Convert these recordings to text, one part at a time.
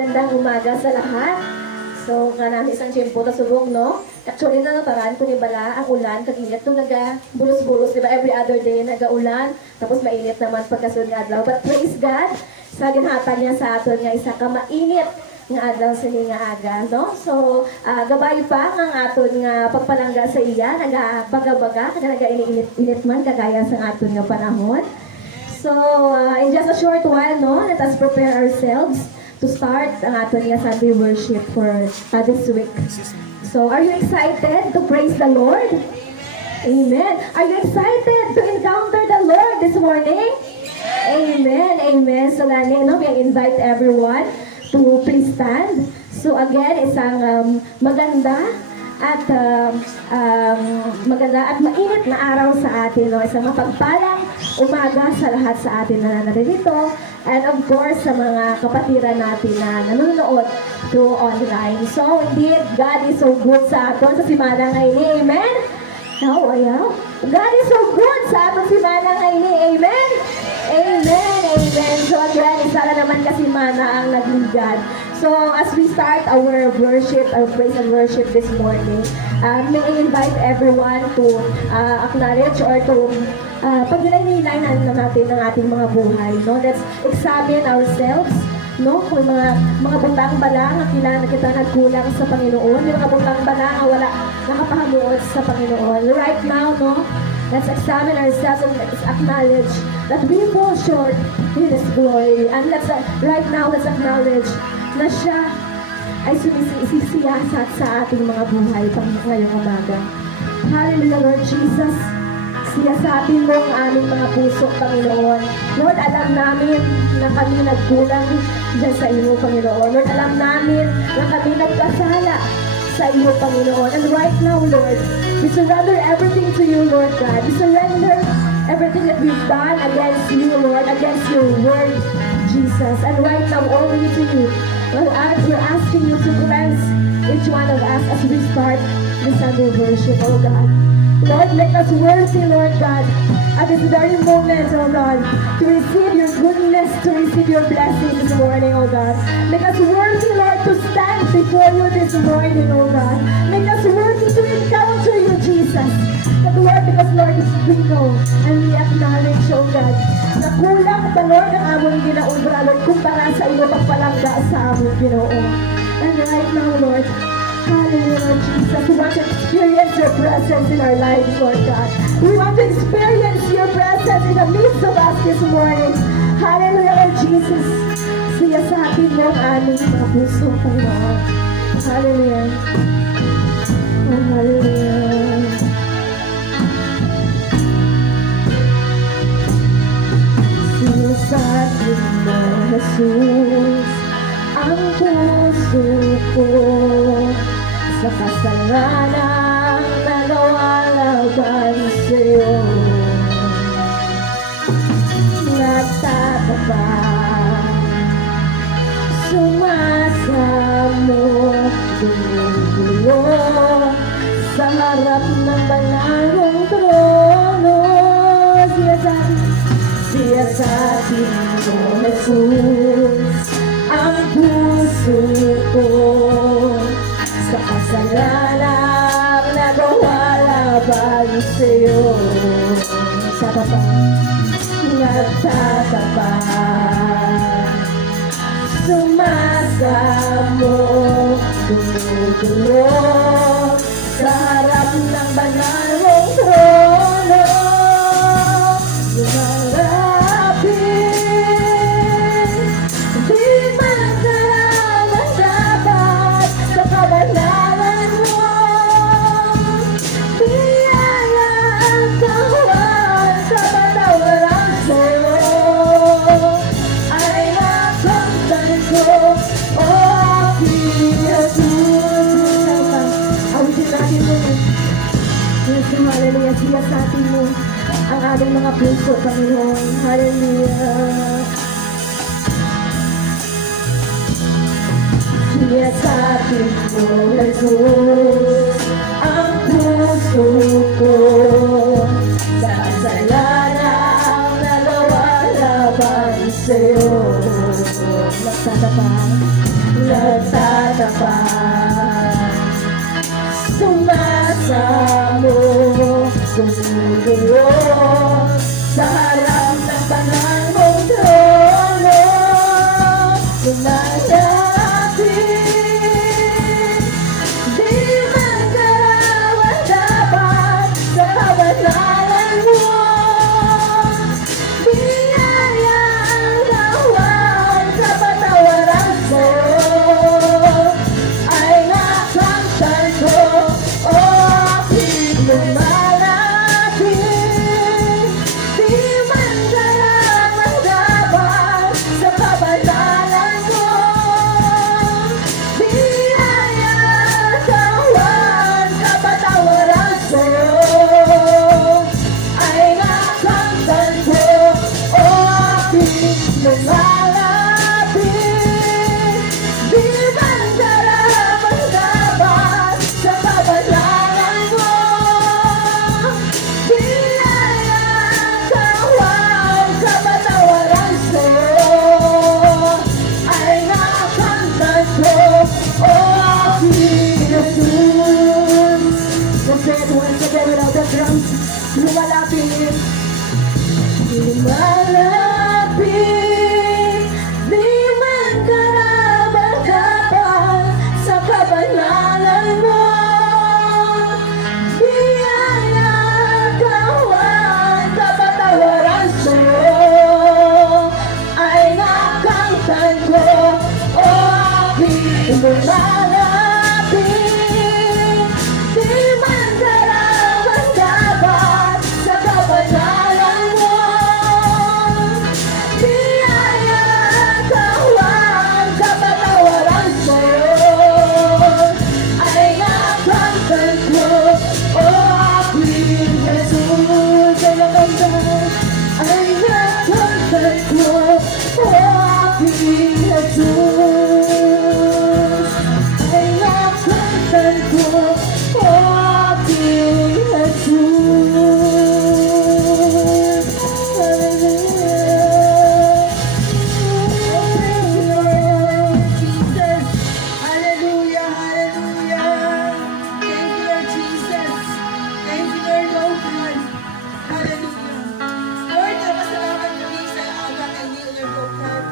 Magandang umaga sa lahat. So, nga namin isang tiyempo na subong, no? Actually, na nataraan ko ni Bala, ang ulan, kaginit talaga, bulos-bulos, di ba? Every other day, nag-aulan, tapos mainit naman pagkasunod nga adlaw. But praise God, sa ginhatan niya sa aton nga isa ka mainit nga adlaw sa nga aga, no? So, gabay pa ang aton nga pagpalangga sa iya, nagabaga-baga, kada naga-init man, kagaya sa aton nga panahon. So, in just a short while, no, let us prepare ourselves to start ang aton nga Sunday worship for this week. So, are you excited to praise the Lord? Amen. Are you excited to encounter the Lord this morning? Amen. Amen. So, lani, no, we invite everyone to please stand. So, again, isang maganda at mainit na araw sa atin, no? Isang mapagpalang umaga sa lahat sa atin na narito, and of course sa mga kapatiran natin na nanonood through online. So indeed, God is so good sa aton sa simana ngayon. Amen? Oh, ayaw. God is so good sa aton simana ngayon. Amen? Amen, amen. So again, isa na naman kasi mana ang nagligad. So as we start our worship, our praise and worship this morning, may I invite everyone to acknowledge or to paglinay-nilay na natin ng ating mga buhay. No? Let's examine ourselves. No? Kung mga butang bala na kailangan kita nagkulang sa Panginoon, yung mga butang bala na wala nakapahamuot sa Panginoon. Right now, no? Let's examine ourselves and let's acknowledge that we fall short in His glory. And right now, let's acknowledge na siya ay sumisiyasat sa ating mga buhay ngayong umaga. Hallelujah, Lord Jesus. Siyasatin mo ang aming mga puso, Panginoon. Lord, alam namin na kami nagkulang dyan sa iyo, Panginoon. Lord, alam namin na kami nagkasala sa iyo, Panginoon. And right now, Lord, we surrender everything to you, Lord God. We surrender everything that we've done against you, Lord, against your word, Jesus. And right now, only to you. Lord, we're asking you to cleanse each one of us as we start the Sunday worship, oh God. Lord, make us worthy, Lord God, at this very moment, oh God, to receive your goodness, to receive your blessing this morning, oh God. Make us worthy, Lord, to stand before you this morning, oh God. Make us worthy to encounter you, Jesus. But Lord, because Lord, we know and we acknowledge, oh God, na kulang pa, Lord, ang among ginaubra, Lord, kumpara sa iyo pagpalangga sa among Ginoo. And right now, Lord, hallelujah, Lord Jesus, we want to experience your presence in our lives, Lord God. We want to experience your presence in the midst of us this morning. Hallelujah, Lord Jesus. Siya sa atin mo ang aming mga puso, Panginoon. Hallelujah. Oh, hallelujah. Siya sa atin mo, Jesus, ang puso ko. Sa kasalanan na nawalaban sa'yo, nagtatapang sumasamo, dumudulo sa harap ng banalong trono. Siya sa atin mo, Jesus, ang puso ko. Sa kasalanan nagawa laban sa'yo, nagtatapang sumasamo, dumudulo sa harap ng banalong trono. Lumalapit, di man karaman dapat sa kabanalan mo. Biyaya at kawan sa patawaran sa'yo ay nakamtan ko, o aking Jesus. Awitin natin mo. Yes, hallelujah. Siya sa atin mo ang aming mga puso, Panginoon. Hallelujah. Siya sa atin mo, Jesus, ang puso ko. Sa kasalanan na nawalaban sa'yo, nagtatapang nagtatapat. Sumasamo, sumusunod sa harap ng banal mong trono. Lumalapit, di man karawan-dapat sa kabanalan mo. Biyaya ang gawan sa patawaran mo, ay nakamtan ko, o aking lumalapit. Di man karawan-dapat sa kabanalan mo. Biyaya ang gawan sa patawaran mo, ay nakamtan ko, o aking lumalapit. Di man karapat-dapat sa kabanalan mo. Biyaya kawan sa patawaran mo, ay nakamtan ko, o aking Jesus. Let's say it once again without the drums. Lumalapit, lumalapit, di man karapat-dapat sa kabanalan mo. Biyaya kawan sa patawaran mo, ay nakamtan ko, o aking lumalapit. Di man karapat-dapat sa kabanalan mo. Biyaya kawan sa patawaran mo, ay nakamtan ko, o aking Jesus. Ay nakamtan, ay nakamtan ko, o aking Jesus. Ay nakamtan ko, o aking Jesus. Jesus. Hallelujah, hallelujah. Thank you, Lord Jesus. Thank you, Lord, oh God. Hallelujah. Lord, napasalamat kami sa aga kay Lord, oh God.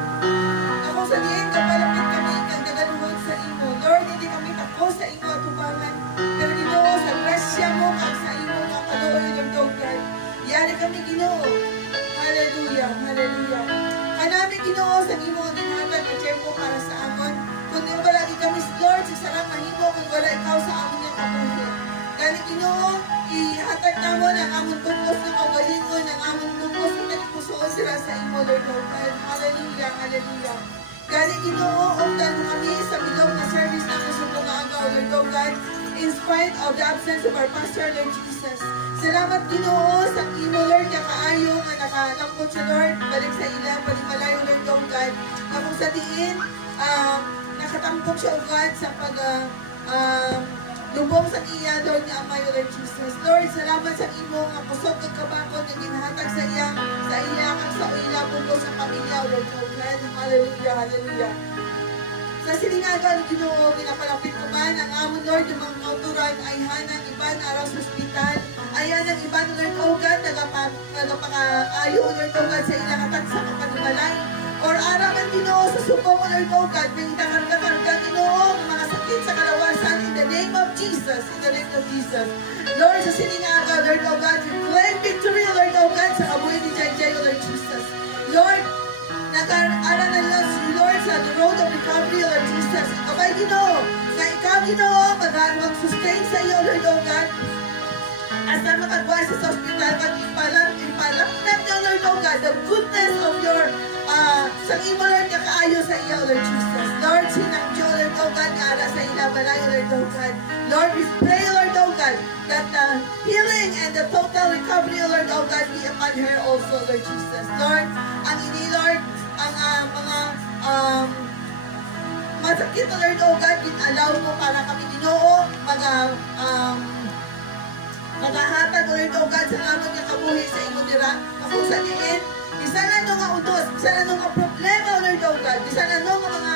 Ako sa diin, kapalapit kami, kagagaluhod sa imo. Lord, hindi kami tako sa imo at tubangan. Pero Ginoo, sa grasya mo, kag sa imo nga kaluoy, Lord, oh God. Yari kami, Ginoo. Hallelujah, hallelujah. Kanami, Ginoo, sa imo ang ginhatag at tiyempo para sa amon. Kung wala kami, Lord, sa sarang mahimo, kung wala ikaw sa amon yung kabuhi. Kani, Ginoo, ihatag namon ang amon tungkos na kaugalingon, ang amon tungkos na nagpusoon sila sa imo, Lord, oh God. Hallelujah, hallelujah. Kani, Ginoo, ugdan mo kami sa bilog na service na kasubong nga agaw, Lord, oh God. In spite of the absence of our pastor, Lord Jesus. Salamat, Ginoo, sa imo, Lord, na kaayo nga nakalangkot siya, Lord. Balik sa ilang, balik malayo, Lord, oh God. Kapag sa diin, nakatampok siya, oh God, sa pag lubong sa iya, Lord, ni Amay, Lord Jesus. Lord, salamat sa imo nga kusog kag kabakon nga ginhatag sa iya, kag sa ila bungkol sa pamilya, Lord, oh God. Hallelujah, hallelujah. Sa silingagan, Ginoo, pinapalapit ko man ang amon, Lord, yung mga kauturan ay hanang iban araw sa ospital. Ayan ang iban, Lord, oh God, nagapakaayo, Lord, oh God, sa ilang atak sa kapanimalay. Or araman, Ginoo, sa suko mo, Lord, oh God, may itakarga-karga, Ginoo, ng mga sakit sa kalawasan in the name of Jesus, in the name of Jesus. Lord, sa silingagan, Lord, oh God, we claim victory, Lord, oh God, sa kabuhay ni Jai, Lord Jesus. Lord, nag-aaralan lang si Lord sa the road of recovery, Lord Jesus. Kapag Ginoo, na ikaw, Ginoo, mag-sustain sa iyo, Lord, oh God. As na makagbuhay sa hospital, ipalapnat niyo, Lord, oh God, the goodness of your sa imo, Lord, na kaayo sa iyo, Lord Jesus. Lord, sinangyo, Lord, oh God, nga ara sa ila balay, Lord, oh God. Lord, we pray, Lord, oh God, that the healing and the total recovery, Lord, oh God, be upon her also, Lord Jesus. Lord, ang ini, Lord, ang mga masakit na, Lord, oh God, allow mo para kami, Ginoo, maghahatag, Lord, oh God, sa amon nga kabuhi sa imo dira, kung sa diin, bisan ano nga utos, bisan ano nga problema, Lord, oh God, bisan ano nga mga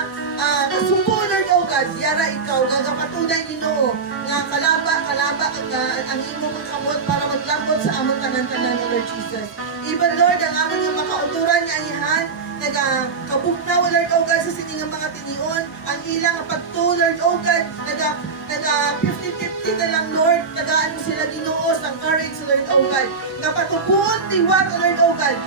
kasubo, Lord, God, yara ikaw, gagapatunay Ginoo, nga kalaba ang imong mga kamot para maglambot sa among tanan-tanan, O Lord Jesus. Even Lord, ang among nga makauturan nga ihan, nagakabugnaw, Lord, O God, sa siningang mga tinion, ang ilang pagto, Lord, O God, naga 50-50 na lang, Lord, nagaan mo sila Ginoo sa courage, Lord, O God, nga patubuon tiwat, Lord, O God,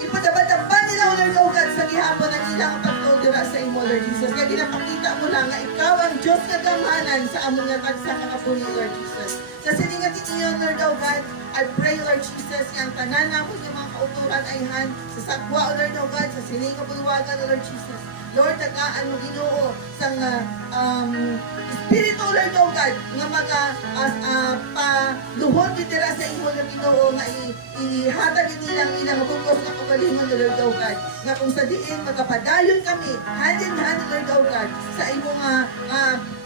ipadabadaban nila, O Lord, O God, sa gihapon ang ilang pagtudira sa imo, Lord Jesus. Kaya ginapakita mo lang nga ikaw ang Diyos nga gamanan sa among nga tagsa kakapuni, Lord Jesus. Sa siningat inyo, Lord, O God, I pray, Lord Jesus, nga ang tanan namon nga mga kauturan ay han sa sagwa, O Lord, O God, sa siningat bulwagan, O Lord Jesus. Lord, tagaan mo Ginoo sang Espiritu, Lord, O God, nga paluhod ditira sa imo, Lord, Ginoo, nga ihatag ilang bugos na kagalingon, Lord, O God, nga kung sa diin magapadayon kami hand in hand, Lord, O God, sa imo nga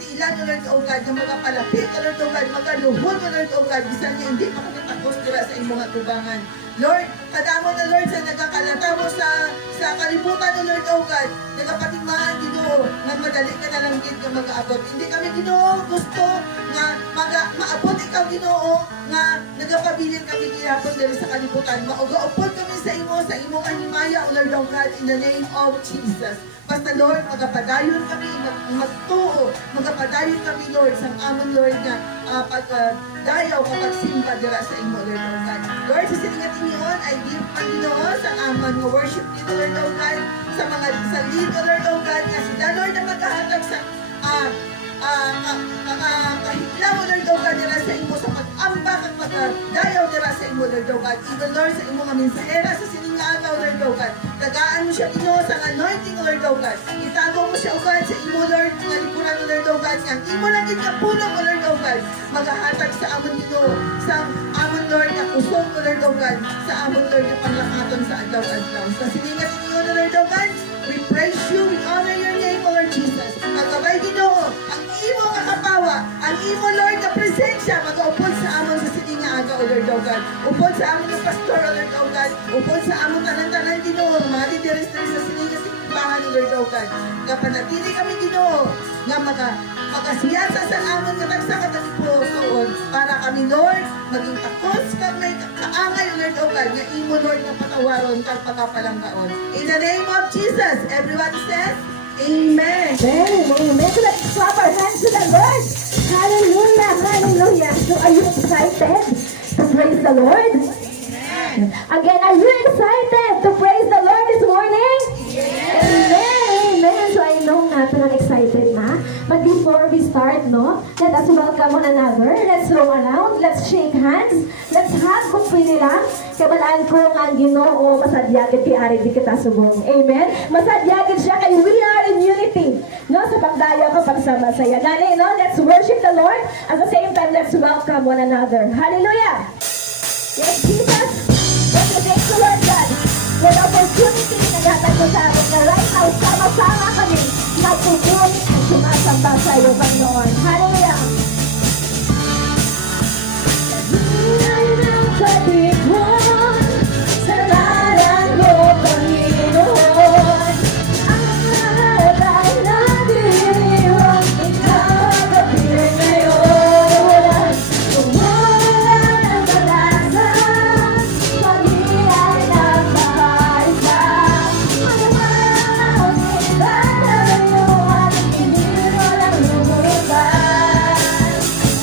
tiilan, Lord, O God, nga magapalapit, Lord, O God, magaluhod, Lord, O God, bisan nga hindi makakatakos dira sa imo nga tubangan. Lord, kadamo na, Lord, sa nagakalatabo sa kalibutan, Lord, O God, nagapatigmaan, Ginoo, nga madali ka na lang gid nga mag-aabot. Hindi kami, Ginoo, gusto nga maabot ikaw, Ginoo, nga nagapabilin kami gihapon diri sa kalibutan. Maugaupod kami sa imo himaya, Lord, O God, in the name of Jesus. Basta, Lord, magapadayon kami, magtuo, magapadayon kami, Lord, sa amon, Lord, nga pagdayaw, pagsimba dira sa imo, Lord, O God. Lord, sa siningat inyon, I give ang Ginoo sa amon nga worship dito, Lord, O God, sa mga sa lead, Lord, O God, nga sila, Lord, na maghahatag sa kahitlaw, Lord, O God, dira sa imo sa pag-ambak ang pagdayaw dira sa imo, Lord, O God. Even, Lord, sa imo nga mensahera sa siningagaw, Lord, O God. Tagaan mo siya, Ginoo, sa anointing, Lord, O God. Itago mo siya, O God, sa imo, Lord, nga likuran, Lord, O God. Yang imo lang gid nga pulong, Lord, O God. Maghahatag sa amon, Ginoo, sa amon, Lord, nga kusog, Lord, O God, sa amon, Lord, nga panglakaton sa adlaw-adlaw. Sa siningat ninyo, Lord, O God, we praise you, we honor your name, O Lord Jesus. Magkabay, Ginoo, ang imo nga kapawa, ang imo, Lord, nga presensya, mag-upod sa amon sa sininga aga, O Lord, O God. Upod sa amon nga pastor, O Lord, O God. Upod sa amon tanan-tanan, Ginoo, mga lideres sa sininga simbahan, O Lord, O God. Kapanatili kami, Ginoo, nga magasiyasa sa amon nga tagsa katagpusoon para kami, Lord, maging takos kami kaangay, O Lord, O God, nga imo, Lord, nga patawaron kag pagapalanggaon. In the name of Jesus, everyone says, Amen. Amen. So let's clap our hands to the Lord. Hallelujah. Hallelujah. So are you excited to praise the Lord? Again, are you excited to praise the Lord this morning? Amen. So I know nga ito excited na. But before we start, no, let us welcome one another. Let's roll around. Let's shake hands. Let's hug kung pwede lang. Kabalaan ko nga ang Ginoo, masadyagid kay Ari di kita subong. Amen. Masadyagid siya kay we are in unity. No, sa pagdayo kapag sama-saya. Gani, no? Let's worship the Lord. At the same time, let's welcome one another. Hallelujah. Yes, Jesus. Let me thank the Lord God for the opportunity na gatag ko sa amin na right now, sama-sama kami magpupuri at sumasamba sa iyo, Panginoon. Hallelujah. Hinay ng katipon sa ngalan mo, Panginoon. Ang lahat ay nagdiriwang ikaw kapiling ngayon. Umulan ang malasan, pag-iay ng bahaisa. Ang iba na ngayon, hindi mo lang lumutan.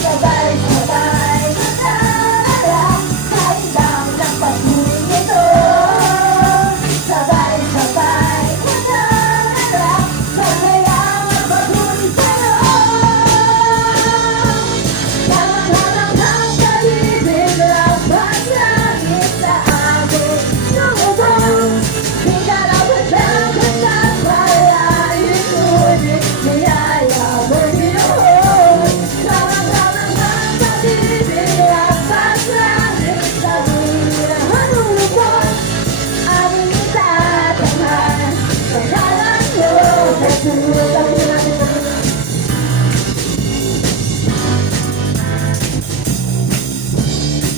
Sabay-sabay magdadala, kahit lang ng pagmuling ito. Sabay-sabay magdadala, kailangan magmuling sa'yo. Lahat ng pag-ibig lang pagsangit sa amin ng ubang. Di ka lang magdagdag at malayo, ngunit niyaya mo Ginoo. Lahat ng pag-ibig lang pagsangit sa amin ng ubang. Aming itatangan sa ngalan mo, Jesus. Sabi natin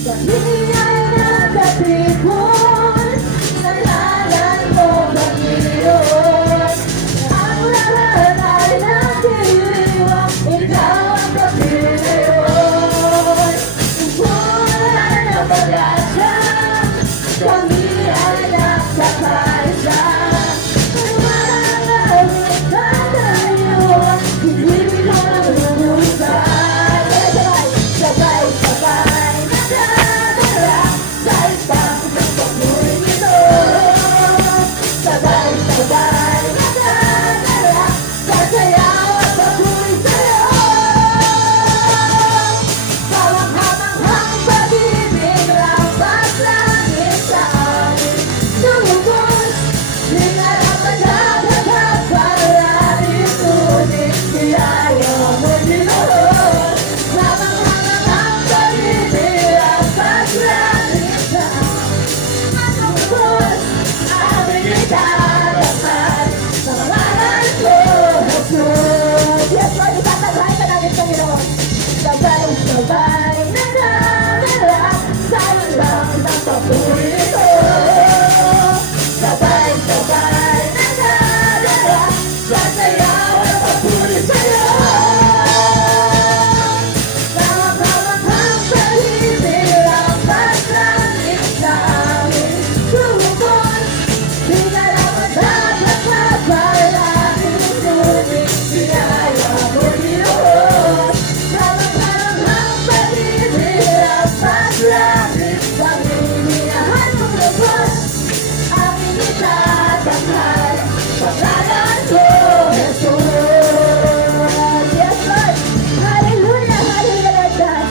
Kahiyay na katipon sa ngalan mo, Panginoon. Ang lahat sabay nagdadala sa landas ng papuri ito. Sabay-sabay nagdadala sa sayaw ng papuri sa'yo. Sama-samang paligid ang paglangit sa aming sulubon. Di ka lang magdadasal palaging sulit, pinaya mo Diyos. Sama-samang paligid ang paglangit sa mininahan mong lubos. Aming itatanghal, pangalan ko, Jesus. Yes, Lord. Hallelujah, hallelujah, God.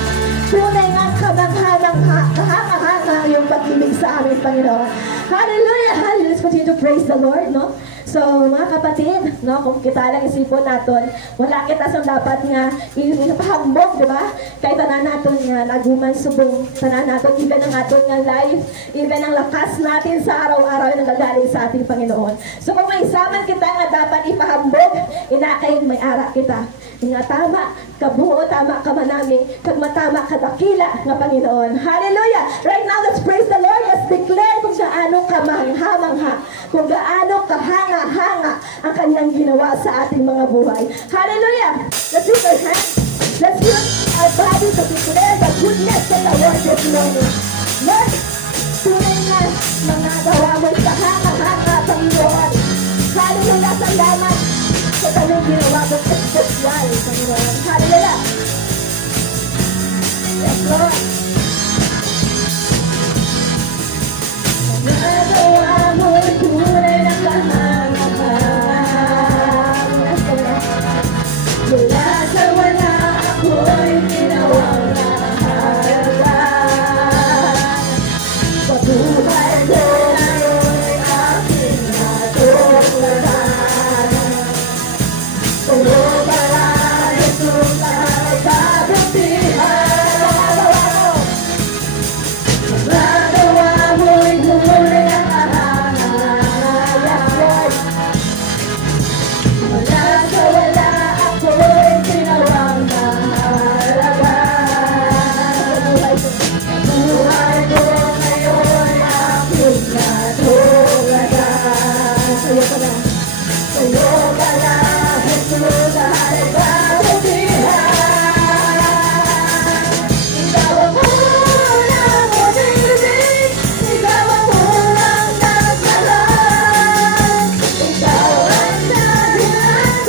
Tunay nga kahanga-hanga yung pag-ibig sa aming Panginoon. Hallelujah, hallelujah. Let's continue to praise the Lord, no? So, mga kapatid, no, kung kita lang isipon natin, wala kita sa dapat nga ipahambog, di ba? Kahit tanan natin nga, naguman subong, tanan natin, even ang aton nga life, even ang lakas natin sa araw-araw yung nagagaling sa ating Panginoon. So, kung may isaman kita nga dapat ipahambog, inakay may ara kita. Nga tama, kabuo, tama ka manami, kag matama ka dakila nga Panginoon. Hallelujah! Right now, let's praise the Lord. Let's declare kung gaano ka mangha-mangha, kung gaano ka hanga-hanga ang kanyang ginawa sa ating mga buhay. Hallelujah! Let's use our hands. Let's use our body to declare the goodness of the Lord this morning. Lord, tunay na mga gawa mo sa hanga-hanga, Panginoon. Hallelujah! Salamat sa kanyang ginawa mo espesyal, Panginoon. Hallelujah! Yes, Lord. Nagawa mo'y tunay na kahangahan. Mula sa wala ako'y ginawang nahayagan. Patuhay ko ngayon'y aking natularan. Puro para Jesus ay kabutihan. Nagawa mo'y tunay na kahangahan. Wala sa wala ako'y ginawang mahalaga. Buhay ko ngayon aking natularan. Sa'yo ka na, sa'yo ka na, Jesus ay kabutihan. Ikaw ang unang umiibig, ikaw ang unang nagsalan, ikaw ang dahilan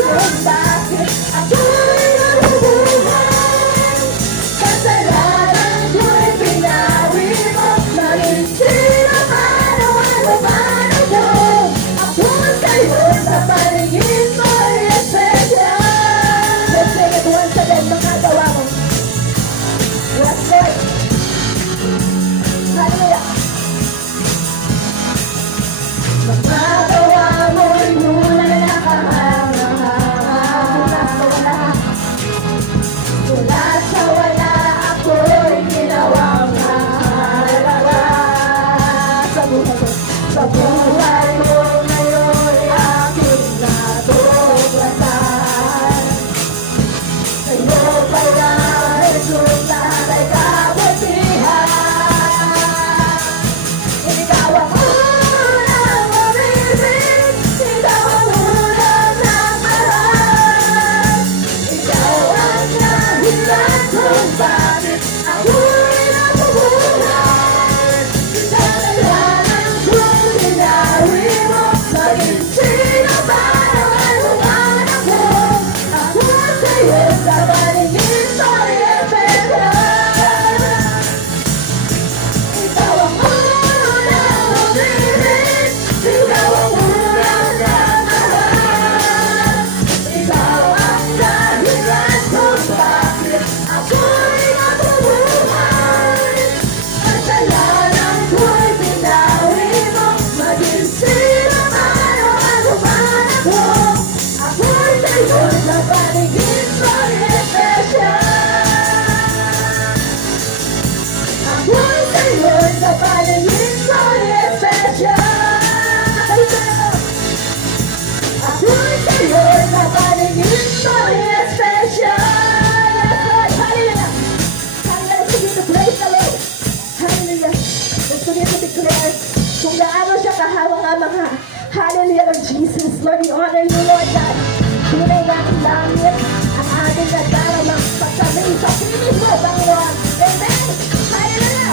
langit ang ating nagdaramang pagsabi sa piling mo, Panginoon. Amen! Hallelujah!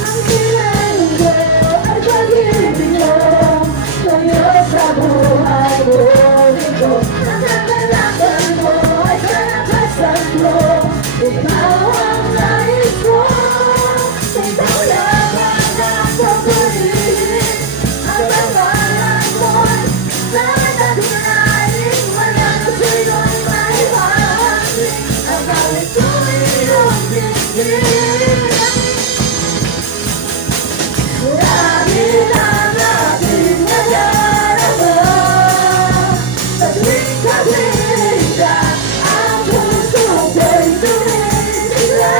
Ang kailangan ko ay pag-ibig mo, Diyos sa buhay ko. Ang kakalakan mo ay kalakasan mo, ikaw ang nais ko. Ikaw lang ang napapaliit, ang pangalan mo'y nananagunayin. Wala na sa'yo'y may hahangin, ang galit ko'y iyong tingin. Lagi lang aking nadarama, sa tuwing kapiling ka, ang puso ko'y tumitigla.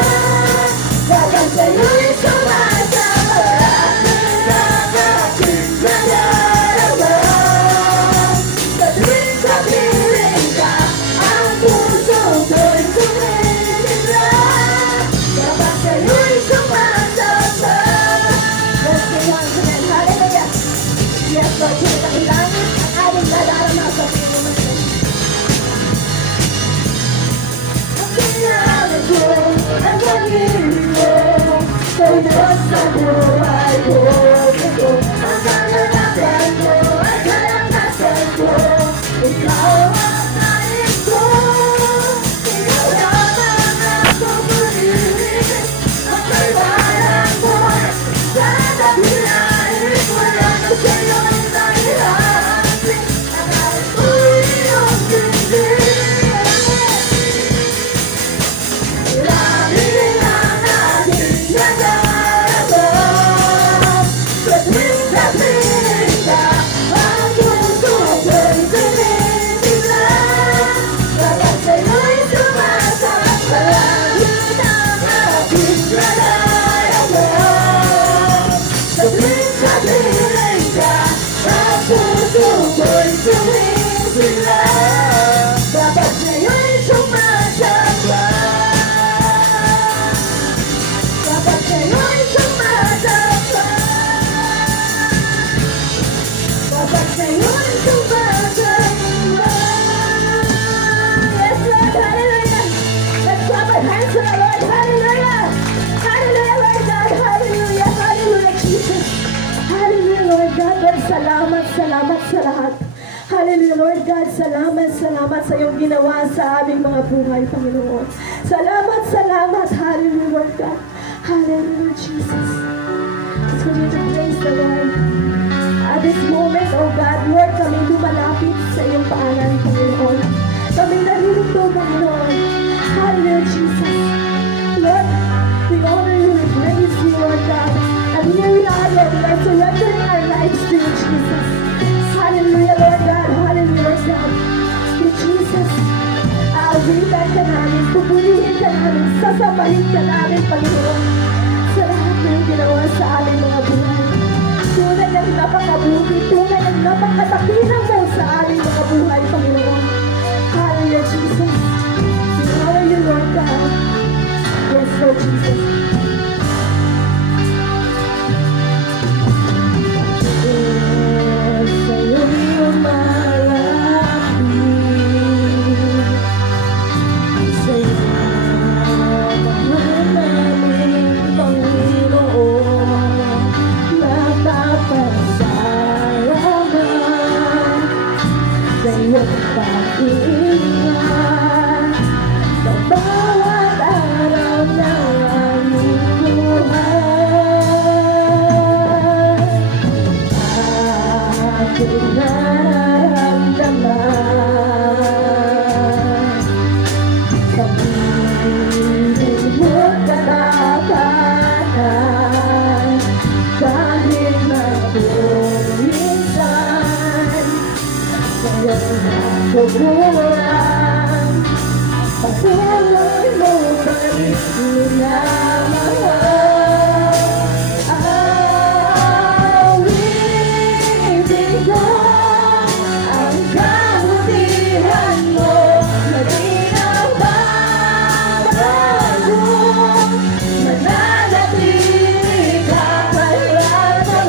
Kapag sa'yo'y sumasama, lagi lang aking nadarama, sa tuwing kapiling ka, ang puso ko'y tumitigla. Kapag sa'yo'y sumasama. Let's sing once again. Hallelujah. Yes, Lord, kita ang langit ang ating nadarama sa piling mo. Ang kailangan ko ang pag-ibig mo, Diyos sa buhay ko. Ang kalalakan mo ay kalakasan ko, ikaw ang nais ko. Ikaw lang ang napapaliit, ang kailangan mo'y dadahilain. Wala na sa'yo'y naihahangin, ang galit ko'y iyong tingin. Lagi lang aking nadarama, sa tuwing kapiling ka, ang puso ko'y tumitigla. Kapag sa'yo'y sumasama, lagi lang aking nadarama, sa tuwing kapiling ka, ang puso ko'y tumitigla. Kapag sa'yo'y sumasama, kapag sa'yo'y sumasama, kapag sa'yo'y sumasama. Yes, Lord, hallelujah. Let's clap our hands to the Lord, hallelujah. Hallelujah, Lord God, hallelujah, hallelujah, Jesus. Hallelujah, Lord God, Lord, salamat, salamat sa lahat. Hallelujah, Lord God, salamat, salamat sa iyong ginawa sa aming mga buhay, Panginoon. Salamat, salamat, hallelujah, Lord God. Hallelujah, Jesus. Let's continue to praise the Lord. At this moment, oh God, Lord, kami lumalapit sa iyong paanan, Panginoon. Kami naririto, Panginoon. Hallelujah, Jesus. Lord, we honor you, we praise you, Lord God. And here we are, Lord, we are surrendering our lives to you, Jesus. Hallelujah, Lord God. Hallelujah, Lord God. You, Jesus, aawitan ka namin, pupurihin ka namin, sasabahin ka namin, Panginoon, sa lahat na yung ginawa sa aming mga buhay. Tunay ng napakabuti, tunay ng napakatakirang mo sa aming mga buhay, Panginoon. Hallelujah, Jesus. We honor you, Lord God. Yes, Lord Jesus. Sa bawat araw ng aming buhay, aking nararamdaman sa piling mo't katapatan, kahit na kung minsan sa'yo'y nakukulang, patuloy mo pa rin minamahal. Awitin ko ang kabutihan mo na di nagbabago. Mananatili ka kailanman.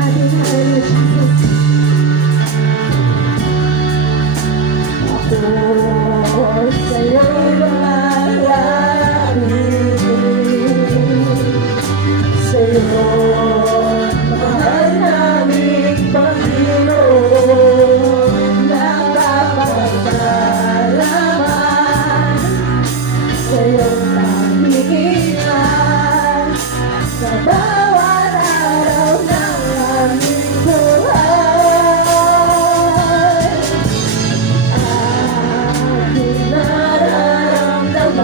natin. Hallelujah, Jesus. Ako sa'yo'y lumalapit, sa'yo, mahal naming Panginoon, nagpapasalamat sa'yong panghihingan sa bawat araw ng aming buhay. Aking nararamdaman,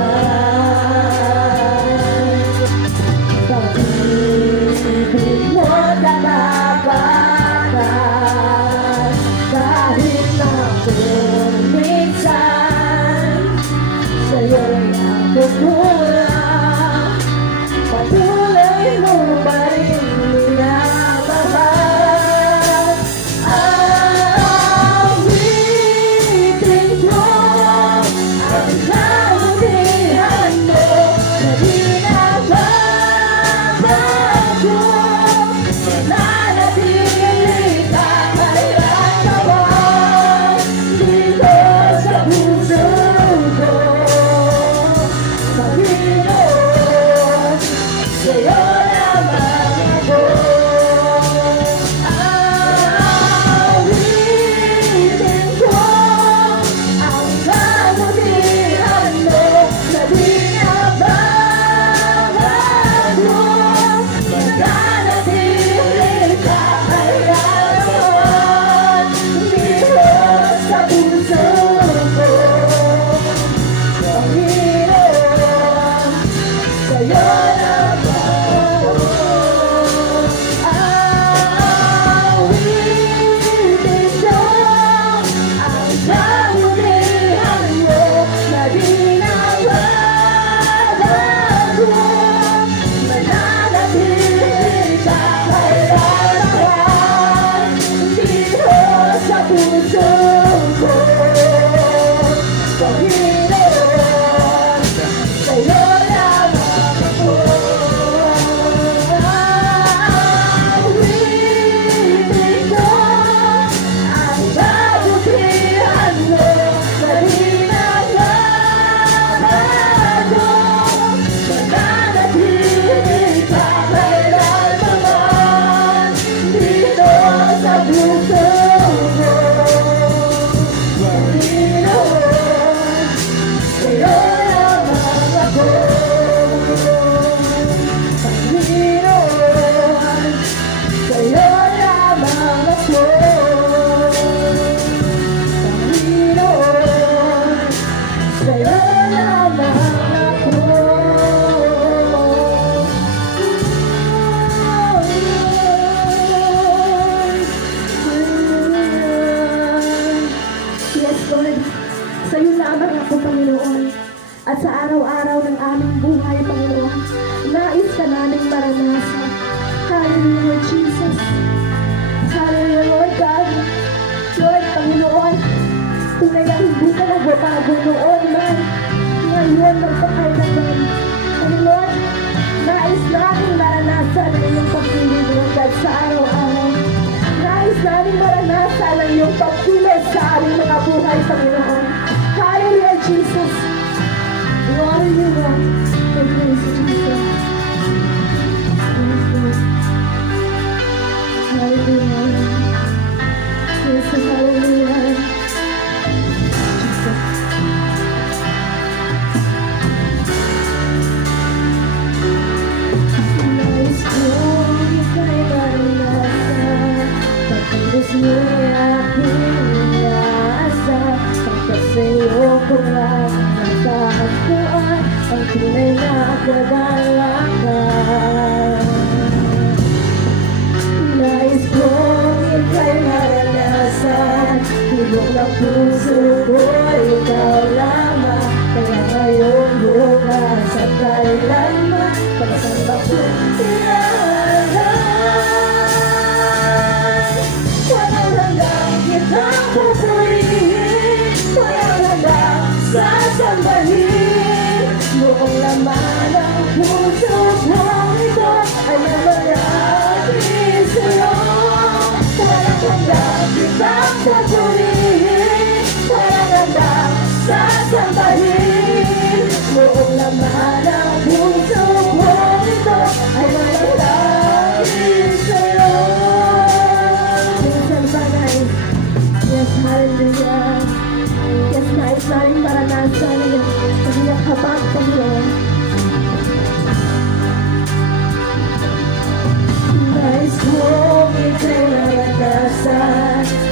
pag-ibig mo't nakapatas, kahit na kung minsan sa'yo'y ako kulang, patuloy mo pa rin minamahal. Awitin ko ang kabutihan mo na di nababago, mananatili ka kailanman dito sa puso ko. Panginoon, sa'yo lamang ako. Awitin ko ang kabutihan mo na di nababago, mananatili ka kailanman dito sa puso ko. Panginoon, sa'yo lamang ako. Awitin ko ang kabutihan mo na di nababago, mananatili ka kailanman dito sa puso ko. Panginoon, sa'yo lamang ako. Awitin ko ang kabutihan mo na di nababago, mananatili ka kailanman dito sa puso ko. Panginoon, sa'yo lamang ako. Panginoon, sa'yo lamang ako. Panginoon, sa'yo lamang ako. Yes, Lord. Sa'yo lamang ako, Panginoon. At sa araw-araw ng aming buhay, Panginoon, nais ka naming maranasan. Hallelujah, Jesus. Hallelujah, Lord God. Lord, Panginoon, tunay na hindi ka nagbabago noon man, ngayon magpakailanman. Panginoon, nais namin maranasan ang iyong pagkilos, Lord God, sa araw-araw. Nais namin maranasan ang iyong pagkilos sa aming mga buhay, Panginoon. Hallelujah, Jesus. We honor you, Lord. We praise you, Jesus. Yes, Lord. Hallelujah. Yes, hallelujah. Jesus. Nais kong ika'y maranasan, pagkilos mo'y aking inaasa, pagkasa'yo ko lang natahagpuan ang tunay na kagalakan. Nais kong ika'y maranasan, hibok ng puso ko, ikaw lamang, kaya ngayon bukas at kailanman, pagsamba ko'y tinahalan. Walang hanggang kitang pupurihin, walang hanggang sasambahin, buong laman ng puso ko ito ay namarami sa'yo.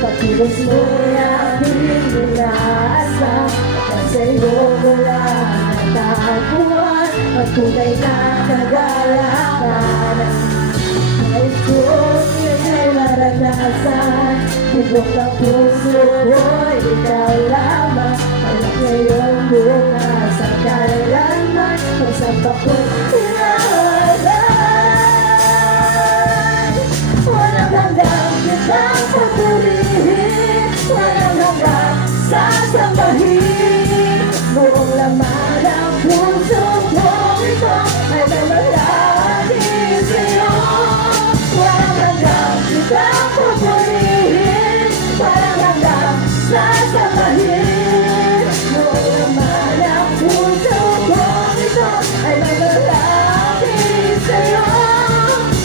Pagkilos mo'y aking inaasam at sa'yo ko lang natagpuan ang tunay na kagalakan. Kahit kung ika'y naranasan, tibok ng puso ko'y ikaw lamang. Alam ngayong bukas ang kailanman, pagsamba ko'y inahalay. Walang hanggang kitang papurihin, walang hanggang sasambahin. Buong laman ng puso ko ito ay mamalagi sa'yo. Walang hanggang kitang papurihin, walang hanggang sasambahin. Buong laman ng puso ko ito ay mamalagi sa'yo.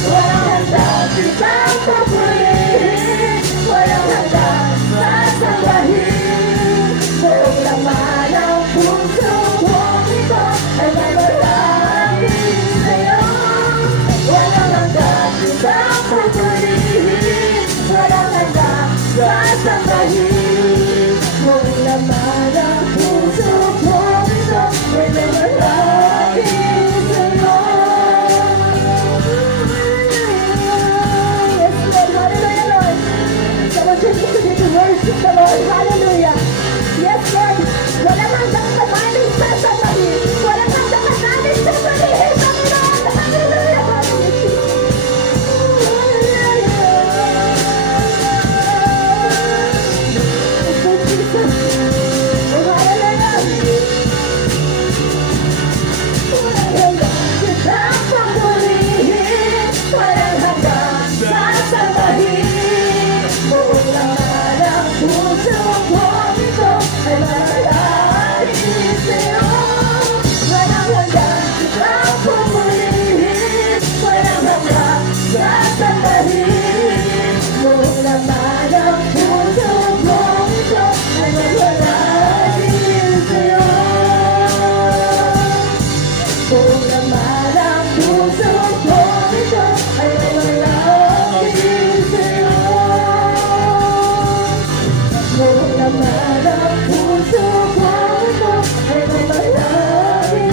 Walang hanggang kitang papurihin, walang hanggang sasambahin. Buong laman ng puso ko ito ay mamalagi sa'yo. Walang hanggang kitang papurihin, walang hanggang sasambahin. Buong laman ng puso ko ito ay mamalagi sa'yo. Yes, Lord. Hallelujah, Lord. Come on, just continue to worship the Lord. Hallelujah. Yes, Lord. Walang hanggang kamaling sasabahin. Walang hanggang kamaling sasabihin. Panginoon. Hallelujah. Oh, Jesus. Oh, hallelujah. Walang hanggang kitang papurihin, walang hanggang sasambahin. Buong laman ng puso ko ito ay mamalagi sa'yo. Walang hanggang kitang papurihin, walang hanggang sasambahin. Buong laman ng puso ko ito ay mamalagi sa'yo. Buong laman ng puso ko ito ay mamalagi sa'yo. Buong laman ng puso ko ito ay mamalagi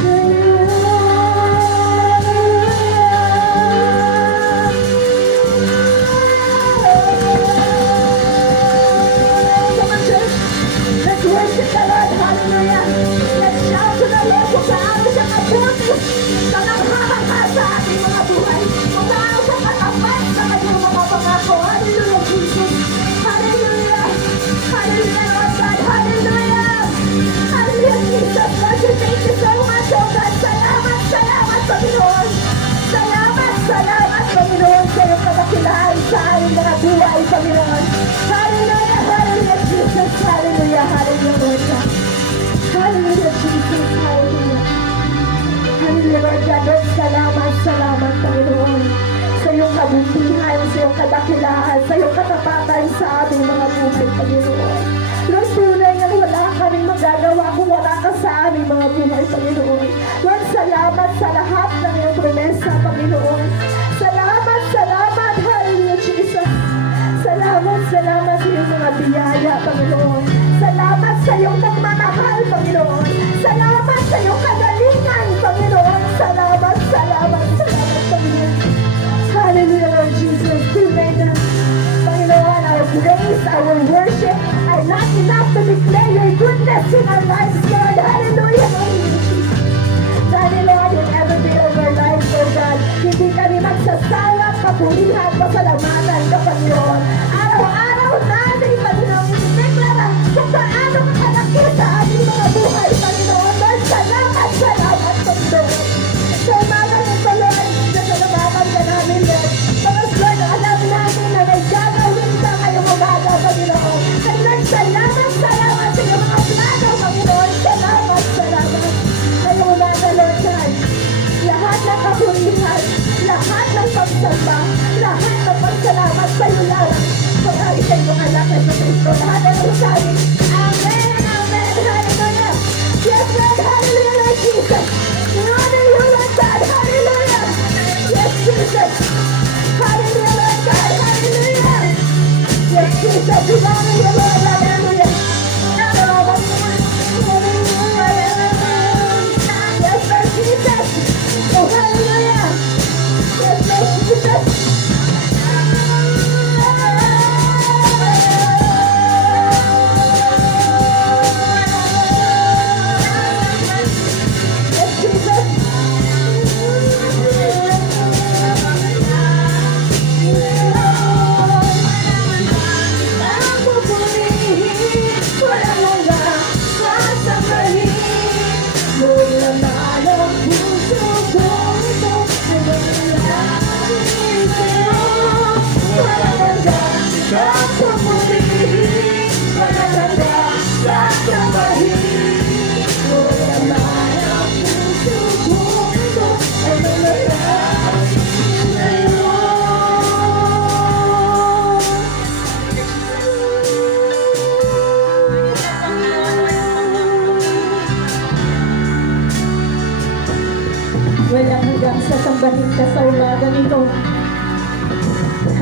sa'yo. Come on, church. Let's worship the Lord. Hallelujah. Let's shout to the Lord kung gaano siya kabuti. Sa naghahanghal sa ating mga buhay. Kung gaano siya katapat sa kanyang mga pangako. Hallelujah, Jesus. Hallelujah. Hallelujah, Lord God. Hallelujah. Hallelujah, Jesus. Lord, we thank you so much, oh God. Salamat, salamat, Panginoon. Salamat, salamat, Panginoon, sa iyong kadakilaan sa aming mga buhay, Panginoon. Hallelujah, hallelujah, Jesus. Hallelujah, hallelujah, Lord God. Hallelujah, Jesus. Hallelujah. Hallelujah, Lord God. Lord, salamat, salamat, Panginoon. Sa iyong kabutihan, sa iyong kadakilaan, sa iyong katapatan sa aming mga buhay, Panginoon. Lord, tunay na wala kaming magagawa kung wala ka sa aming mga buhay, Panginoon. Lord, salamat sa lahat ng iyong promesa, Panginoon. Salamat, salamat, hallelujah, Jesus. Salamat, salamat sa iyong mga biyaya, Panginoon. Salamat sa iyong nagmamahal, Panginoon. Salamat sa iyong kagalingan, Panginoon. Salamat, salamat, salamat, Panginoon. Hallelujah, Lord Jesus. Tunay na, Panginoon, our praise, our worship are not enough to declare your goodness in our lives, Lord. Hallelujah, hallelujah, Jesus. Dahil, Lord, in every day of our lives, oh God, hindi kami magsasawang papurihan, pasalamatan ka, Panginoon. Araw-araw natin, Panginoon, itiklara kung gaano ka kalaki sa ating mga buhay, Panginoon. Lord, salamat, salamat, Panginoon. Sa umaga nito, Lord, na salamatan ka namin, Lord. Tapos, Lord, alam namin na may gagawin ka ngayong umaga, Panginoon. And Lord, salamat, salamat sa iyong mga plano, Panginoon. Salamat, salamat. Ngayong umaga, Lord God, lahat ng kapurihan, lahat ng pagsamba, lahat ng pagsamba,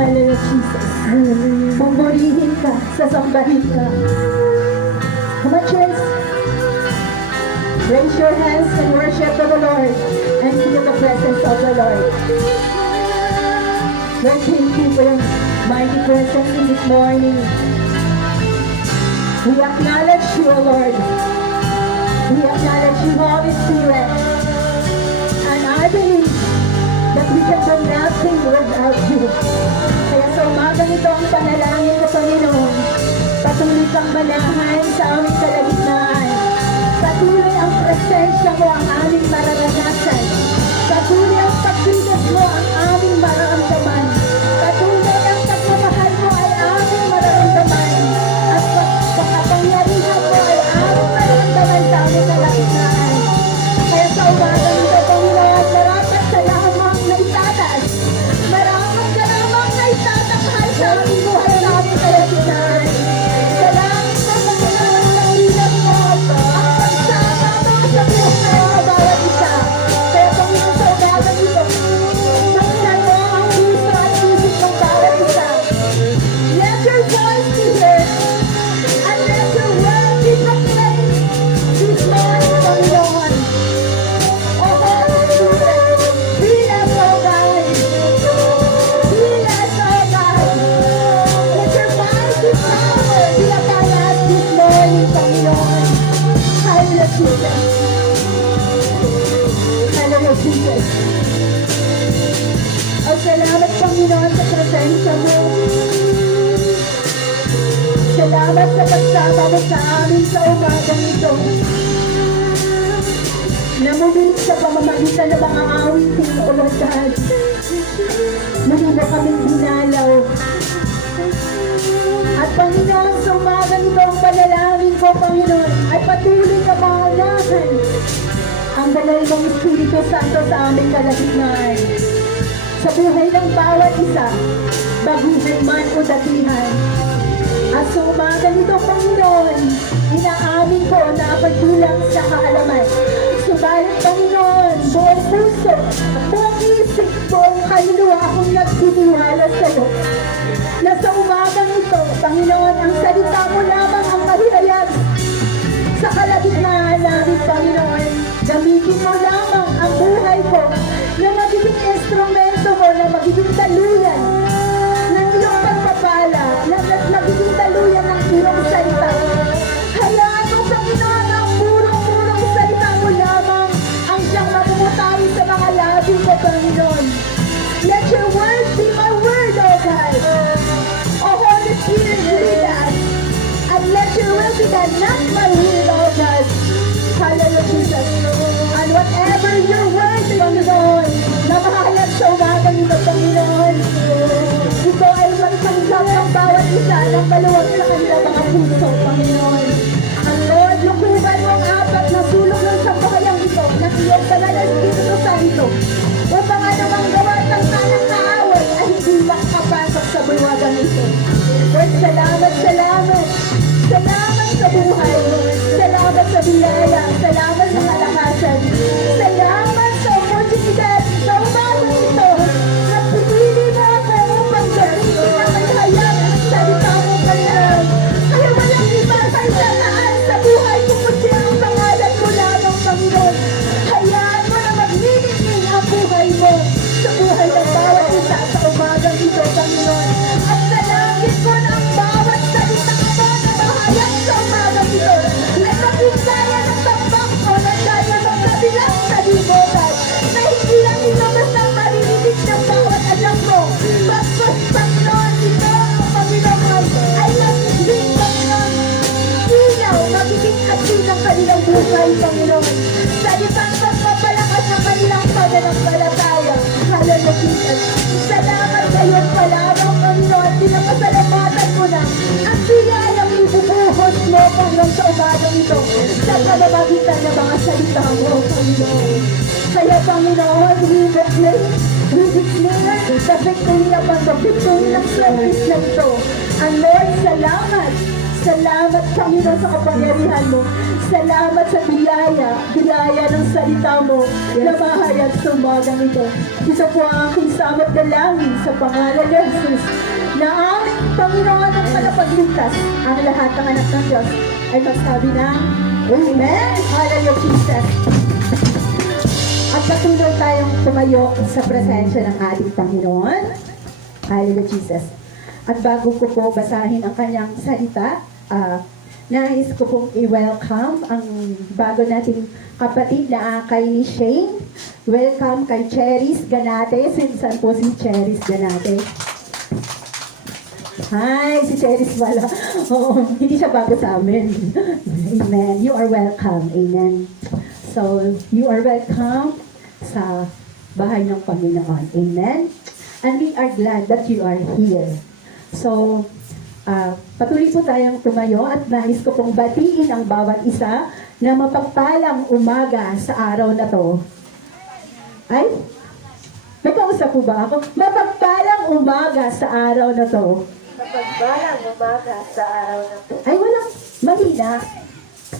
Hallelujah, Jesus. Pumurihin ka, sasambahin ka. Come on, church. Raise your hands and worship the Lord and feel the presence of the Lord. Lord, thank you for your mighty presence in this morning. We acknowledge you, O Lord. We acknowledge you, Holy Spirit. And I believe that we can do nothing without you. Kaya sa umagang ito ang panalangin ko, Panginoon. Patuloy kang manahan sa aming kalagitnaan. Patuloy ang presensya mo ang aming mararanasan. Patuloy ang pagkilos mo ang aming mararamdaman. Patuloy ang pagmamahal mo ay aming mararamdaman. At pagkapangyarihan mo ay aming mararamdaman sa aming kalagitnaan. Kaya sa umagang ito, Panginoon, marapat sa lamang na itataas. Marapat ka lamang na itatakhal sa aming buhay sa aming kalagitnaan. Salamat sa Panginoon sa ilang mo. Ang pagsama mo sa buhay ng bawat isa. Kaya Panginoon sa umagang ito, buksan mo ang puso at isip ng bawat isa. Let your voice be heard and let your word be proclaimed this morning, Panginoon. O Holy Spirit, fill us, O God. Fill us, O God. Let your mighty power be upon us this morning, Panginoon. Hallelujah, Jesus. Hallelujah, Jesus. O salamat, Panginoon, sa presensya mo. Salamat sa pagsama mo sa amin sa umagang ito. Namumulit sa pamamagitan ng mga awitin o lagad. Muli mo kaming dinalaw. At Panginoon, sa umagang ito ang panalangin ko, Panginoon, ay patuloy na maalahan ang banal mong Espiritu Santo sa aming kalagitnaan. Sa buhay ng bawat isa, baguhan man o datihan. At sa umaga nito, Panginoon, inaamin ko na ako'y kulang sa kaalaman. Subalit, Panginoon, buong puso, buong isip, buong kaluluwa akong nagtitiwala sa iyo. Na sa umagang ito, Panginoon, ang salita mo lamang ang mahihayag sa kalagitnaan namin, Panginoon. Gamitin mo lamang ang buhay ko na magiging instrumento mo na magiging daluyan ng iyong pagpapala, na magiging daluyan ng iyong salita. Hayaan mo, Panginoon, ang purong-purong salita mo lamang ang siyang mamumutahin sa mga labi ko, Panginoon. Let your word be my word, O God. O Holy Spirit, lead us. And let your will be done, not my will, O God. Hallelujah, Jesus. And whatever your word, Panginoon, na mahayag sa umagang ito, Panginoon, ito ay magtanggap ng bawat isa ng maluwag sa kanilang mga puso, Panginoon. Ang Lord, lukuban mo ang apat na sulok ng sampahayang ito ng iyong banal na Espiritu Santo upang anumang gawa ng tanang kaaway ay hindi makapasok sa buwagang ito. Lord, salamat, salamat. Salamat sa buhay. Salamat sa biyaya. Salamat sa kalakasan. Salamat sa oportunidad sa umagang ito. Napipili mo ako upang gamitin ang may hayag ng salita mo, Panginoon. Kaya walang iba sa isataan sa buhay ko kundi ang pangalan mo lamang, Panginoon. Hayaan mo na maglilingin ang buhay mo sa buhay ng bawat isa sa umagang ito, Panginoon. At salangin ko na ang bawat salita mo na mahayag sa umagang ito. Na maging kaya ng tambak o na kaya ng kabilang salimutan. Na hindi lang ito basta maririnig ng bawat anak mo. Bagkos, Panginoon, ito ang Panginoon ay magiging, Panginoon, ilaw, magiging asin ng kanilang buhay, Panginoon. Salitang pagpapalakas ng kanilang pananampalataya. Hallelujah, Jesus. Salamat ngayon pa lamang, Panginoon. Pinapasalamatan mo na ang biyayang ibubuhos mo, Panginoon, sa umagang ito sa pamamagitan ng mga salita mo, Panginoon. Kaya, Panginoon, we declare the victory upon the victory ng service na ito. And Lord, salamat. Salamat, Panginoon, sa kapangyarihan mo. Salamat sa biyaya ng salita mo na mahayag sa umagang ito. Isa po ang aking samot dalangin sa pangalan ni Jesus na aming Panginoon ang kalapagligtas. Ang lahat ng anak ng Diyos ay magsabi ng Amen. Hallelujah, Jesus. At patuloy tayong tumayo sa presensya ng ating Panginoon. Hallelujah, Jesus. At bago ko po basahin ang kanyang salita, nais ko pong i-welcome ang bago nating kapatid na kay Shane. Welcome kay Cheris Ganate. Sinsan po si Cheris Ganate? Hi, si Cheris wala. Oo, hindi siya bago sa amin. Amen. You are welcome. Amen. So, you are welcome sa bahay ng Panginoon. Amen. And we are glad that you are here. So, patuloy po tayong tumayo at nais ko pong batiin ang bawat isa na mapagpalang umaga sa araw na to. Ay? May kausap po ba ako? Mapagpalang umaga sa araw na to. Mapagpalang umaga sa araw na to. Ay, walang mahina.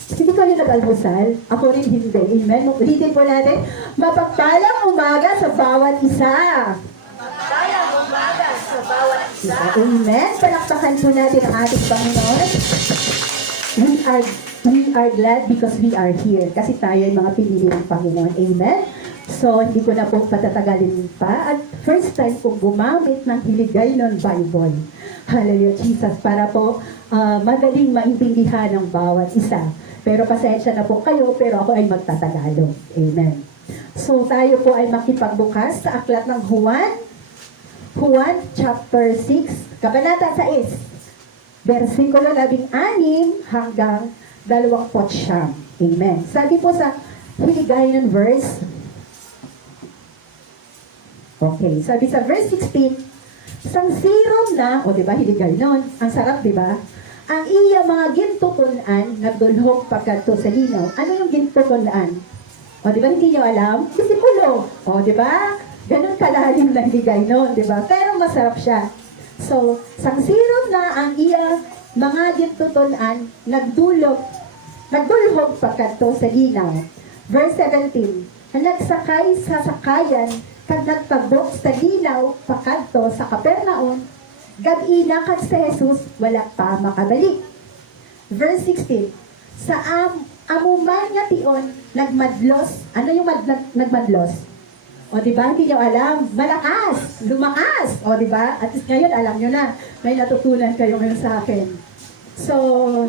Hindi kayo nag-almusal? Ako rin hindi. Amen? Ulitin po natin. Mapagpalang umaga sa bawat isa. Mapagpalang umaga sa bawat isa. Amen? Palakpakan po natin ang ating Panginoon. We are glad because we are here. Kasi tayo ay mga pinili ng Panginoon. Amen? So, hindi ko na po patatagalin pa. At first time kong gumamit ng Hiligaynon Bible. Hallelujah, Jesus. Para po madaling maintindihan ng bawat isa. Pero pasensya na po kayo, pero ako ay magtatagalog. Amen. So, tayo po ay makipagbukas sa aklat ng Juan chapter 6, kabanata 6, versikulo 16 hanggang 29. Amen. Sabi po sa Hiligaynon verse, okay, sabi sa verse 16, sang sirom na, o diba, Hiligaynon, ang sarap, diba? Ang iya mga gintutunan, nagdulhog pagkadto sa linaw. Ano yung gintutunan? O diba, hindi nyo alam? Disipulo. O diba? Ganun kalalim na Hiligaynon, diba? Pero masarap siya. So, sang sirom na ang iya mga gintutunan, nagdulhog pagkadto sa linaw. Verse 17, nagsakay sa sakayan, kag nagtabok sa linaw pakadto sa Kapernaum, gabi na kag si Jesus wala pa makabalik. Verse 16, sa amuman nga tion nagmadlos. Ano yung nagmadlos? O diba, hindi nyo alam, malakas, lumakas. O diba, at least ngayon alam nyo na, may natutunan kayo ngayon sa akin. So,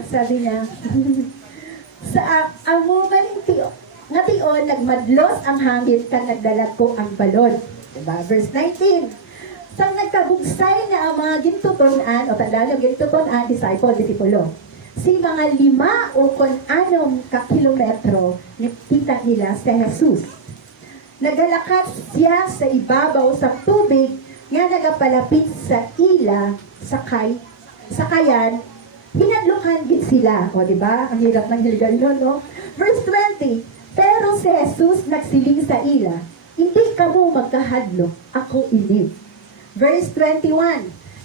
sabi niya, sa amuman nga tion nagmadlos ang hangin kag nagdalag ko ang balod. Diba? Verse 19. Sang nagkabugsay na ang mga gintutunan, o tandaan yung gintutunan, disipulo. Si mga 5 o kung anong kilometro, nakita nila si Jesus. Nagalakat siya sa ibabaw sa tubig nga nagapalapit sa ila, sakayan, hinadlukan gid sila. O diba? Ang hirap ng Hiligaynon, no? Verse 20. Pero si Jesus nagsiling sa ila, hindi kamo magkahadlok, ako ini. Verse 21,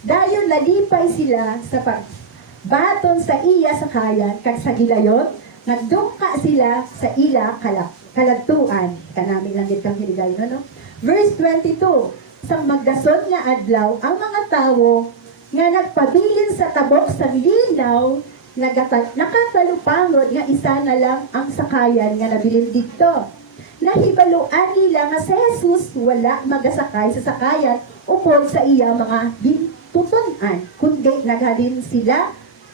dayon lalipay sila sa pagbaton sa iya sakayan, kag sa gilayon, nagdungka sila sa ila kalagtuan. Kanami lang kang Hiligaynon, no? Verse 22, sang magdason nga adlaw, ang mga tawo nga nagpabilin sa tabok sa linaw, nakatalupangod nga isa na lang ang sakayan nga nabilin dito. Nahibaluan nila nga si Jesus wala magasakay sa sakayan upod sa iya mga gintutunan, kundi naghalin sila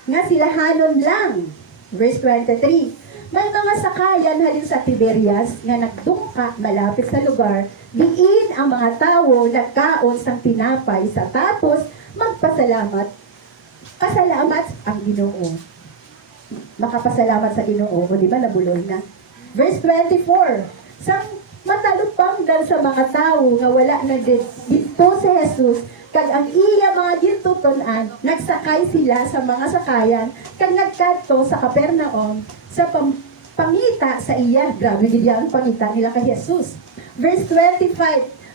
nga silahanon lang. Verse 23, may mga sakayan halin sa Tiberias nga nagdungka malapit sa lugar, diin ang mga tawo nagkaon sang tinapay sa tapos magpasalamat. Pasalamat ang Ginoo. Makapasalamat sa Ginoo, o di ba nabuloy na? Verse 24, sang matalupang dal sa mga tao nga wala na dito si Jesus, kag ang iya mga gintutunan, nagsakay sila sa mga sakayan, kag nagkadto sa Kapernaum, sa pangita sa iya. Grabe gid ang pangita nila kay Jesus. Verse 25,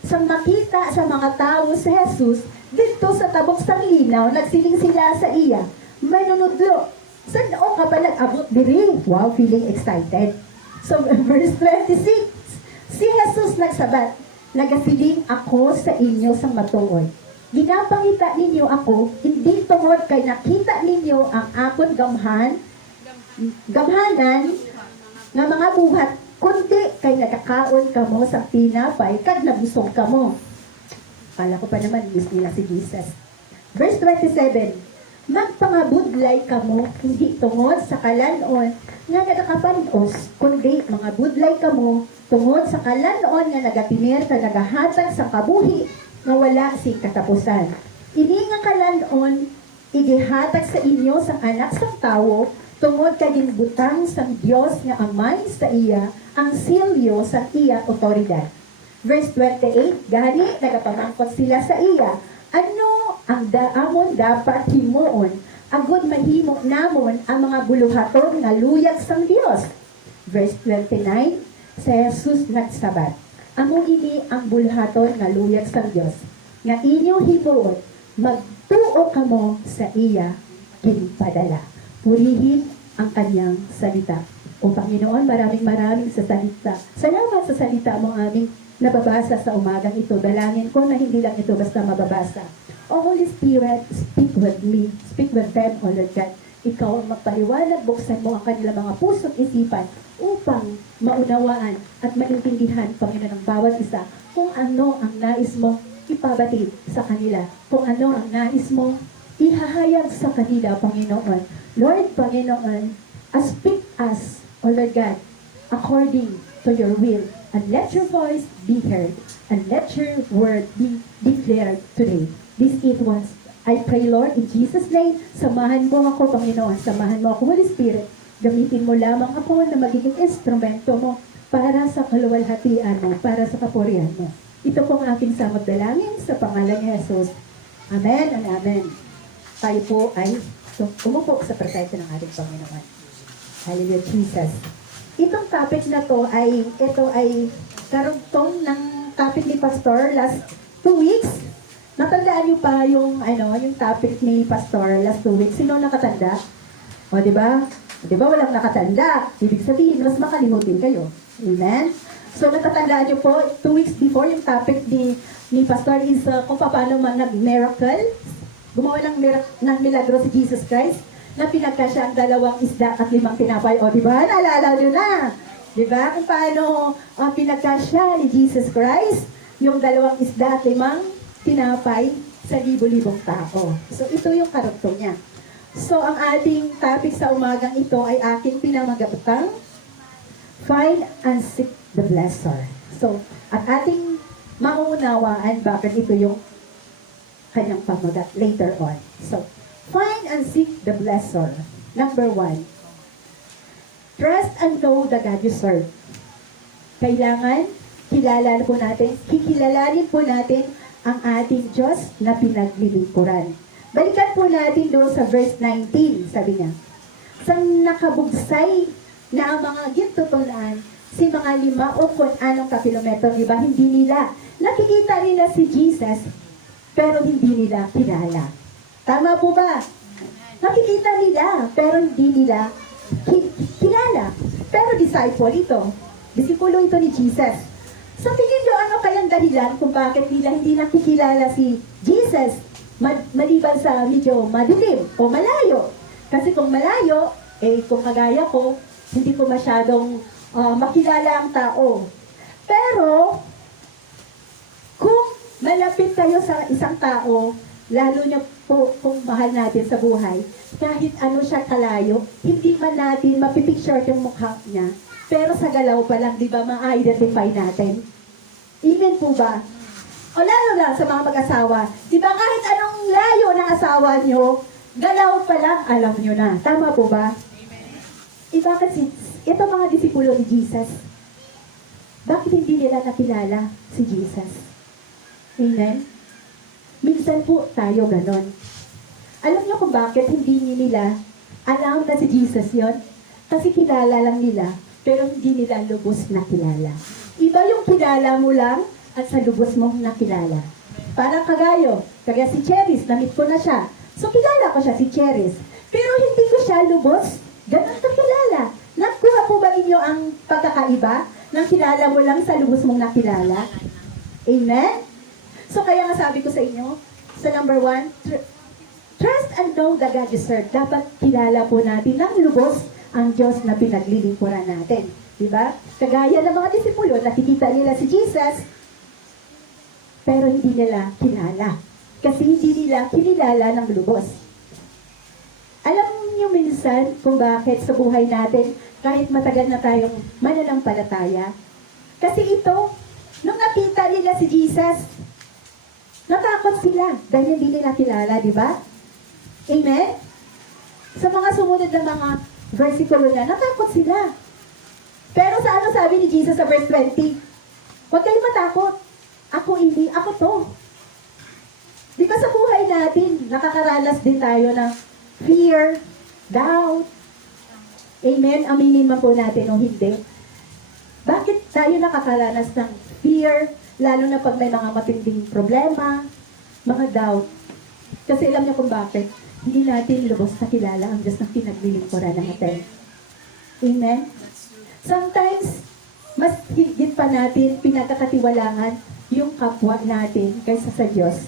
sang makita sa mga tao si Jesus, dito sa tabok sang linaw, nagsiling sila sa iya, manunudlo, Saan o ka ba nag-abot diri? Wow, feeling excited. So, verse 26, si Jesus nagsabat, nagasiling ako sa inyo sa matuod. Ginapangita ninyo ako, hindi tungod kay nakita ninyo ang akon gamhanan nga mga buhat, kundi kay nakakaon kamo sa tinapay, kag nabusog kamo. Kala ko pa naman, miss nila si Jesus. Verse 27, magpangabudlay kamo, hindi tungod sa kalanon nga nagakapanos, kundi mga budlay kamo, tungod sa kalanon nga nagatinir ka nagahatag sa kabuhi nga wala sing katapusan. Ini nga kalanon, igihatag sa inyo sa anak sa tao, tungod kay ginbutang sang Dios nga amay sa iya ang silyo sa iya otoridad. Verse 28, gani nagapamangkot sila sa iya, ano ang daamon dapat himuon, agud mahimo namon ang mga buluhaton nga luyag sang Dios. Verse 29, sa Jesus nagsabat, amo ini ang buluhaton nga luyag sang Dios, nga inyo himuon, magtuo kamo sa iya ginpadala. Purihin ang kanyang salita. O Panginoon, maraming sa salita. Salamat sa salita mo aming nababasa sa umagang ito. Dalangin ko na hindi lang ito basta mababasa. O Holy Spirit, speak with me. Speak with them, O Lord God. Ikaw ang magpaliwanag, buksan mo ang kanilang mga puso't isipan upang maunawaan at maintindihan, Panginoon, ng bawat isa kung ano ang nais mo ipabatid sa kanila. Kung ano ang nais mo ihahayag sa kanila, Panginoon. Lord, Panginoon, speak us, O Lord God, according to your will, and let your voice be heard, and let your word be declared today. This it was. I pray, Lord, in Jesus' name, samahan mo ako, Panginoon, samahan mo ako, Holy Spirit. Gamitin mo lamang ako na magiging instrumento mo para sa kaluwalhatian mo, para sa kapurihan mo. Ito pong aking samot dalangin sa pangalan ni Jesus. Amen and amen. Tayo po ay umupo sa presensya ng ating Panginoon. Hallelujah, Jesus. Itong topic na to ay, ito ay karugtong ng topic ni Pastor last 2 weeks. Natandaan niyo pa yung, yung topic ni Pastor last 2 weeks. Sino nakatanda? O, di ba? Di ba walang nakatanda? Ibig sabihin, mas makalimutin kayo. Amen? So, natatandaan niyo po, 2 weeks before, yung topic ni Pastor is kung paano man nag-miracle. Gumawa ng milagro si Jesus Christ na pinagkasya ang 2 isda at 5 tinapay. O, di ba? Naalala nyo na. Di ba? Kung paano pinagkasya ni Jesus Christ yung 2 isda at 5 tinapay sa libo-libong tao. So, ito yung karugtong niya. So, ang ating topic sa umagang ito ay aking pinamagaputang find and seek the blesser. So, at ating mauunawaan bakit ito yung kanyang pamagat later on. So, find and seek the blesser. Number 1, trust and know the God you serve. Kailangan kikilalanin po natin ang ating Diyos na pinaglilingkuran. Balikan po natin doon sa verse 19, sabi niya, sa nakabugsay na ang mga gintutulan, si mga 5 o kung anong kakilometro, di ba? Hindi nila. Nakikita nila si Jesus, pero hindi nila kilala. Tama po ba? Nakikita nila, pero hindi nila kilala. Pero disciple ito. Disipulo ito ni Jesus. Sa tingin nyo, ano kayang dahilan kung bakit nila hindi nakikilala si Jesus maliban sa medyo madilim o malayo? Kasi kung malayo, kung kagaya ko, hindi ko masyadong makilala ang tao. Pero, kung malapit kayo sa isang tao, lalo niya po kung mahal natin sa buhay, kahit ano siya kalayo, hindi man natin mapipicture yung mukha niya. Pero sa galaw pa lang, di ba, ma-identify natin? Amen po ba? O lalo na sa mga mag-asawa, di ba kahit anong layo ng asawa nyo, galaw pa lang, alam nyo na. Tama po ba? Amen. Bakit ito mga disipulo ni Jesus, bakit hindi nila nakilala si Jesus? Amen? Minsan po tayo ganon. Alam nyo kung bakit hindi nila alam na si Jesus yon? Kasi kilala lang nila, pero hindi nila lubos na kilala. Iba yung kilala mo lang at sa lubos mong nakilala. Parang kagaya si Cheris, namit ko na siya. So kilala ko siya si Cheris. Pero hindi ko siya lubos, ganun ka kilala. Nakuha po ba ninyo ang pagkakaiba ng kilala mo lang sa lubos mong nakilala? Amen? So kaya nga sabi ko sa inyo, sa number 1, trust and know the God you serve. Dapat kilala po natin ng lubos ang Diyos na pinaglilingkuran natin. Diba? Kagaya ng mga disipulo, nakikita nila si Jesus, pero hindi nila kilala. Kasi hindi nila kinilala ng lubos. Alam niyo minsan kung bakit sa buhay natin, kahit matagal na tayong mananampalataya, kasi ito, nung nakita nila si Jesus, natakot sila dahil hindi nila kilala, di ba? Amen? Sa mga sumunod na mga versikulo na, natakot sila. Pero sa ano sabi ni Jesus sa verse 20? Huwag kayong matakot. Ako hindi, ako to. Di ba sa buhay natin, nakakaranas din tayo ng fear, doubt. Amen? Aminin man po natin o hindi. Bakit tayo nakakaranas ng fear, lalo na pag may mga matinding problema, mga doubt? Kasi alam niyo kung bakit? Hindi natin lubos na kilala ang Diyos na pinaglilingkuran natin. Amen? Sometimes, mas higit pa natin pinagkakatiwalaan yung kapwa natin kaysa sa Diyos.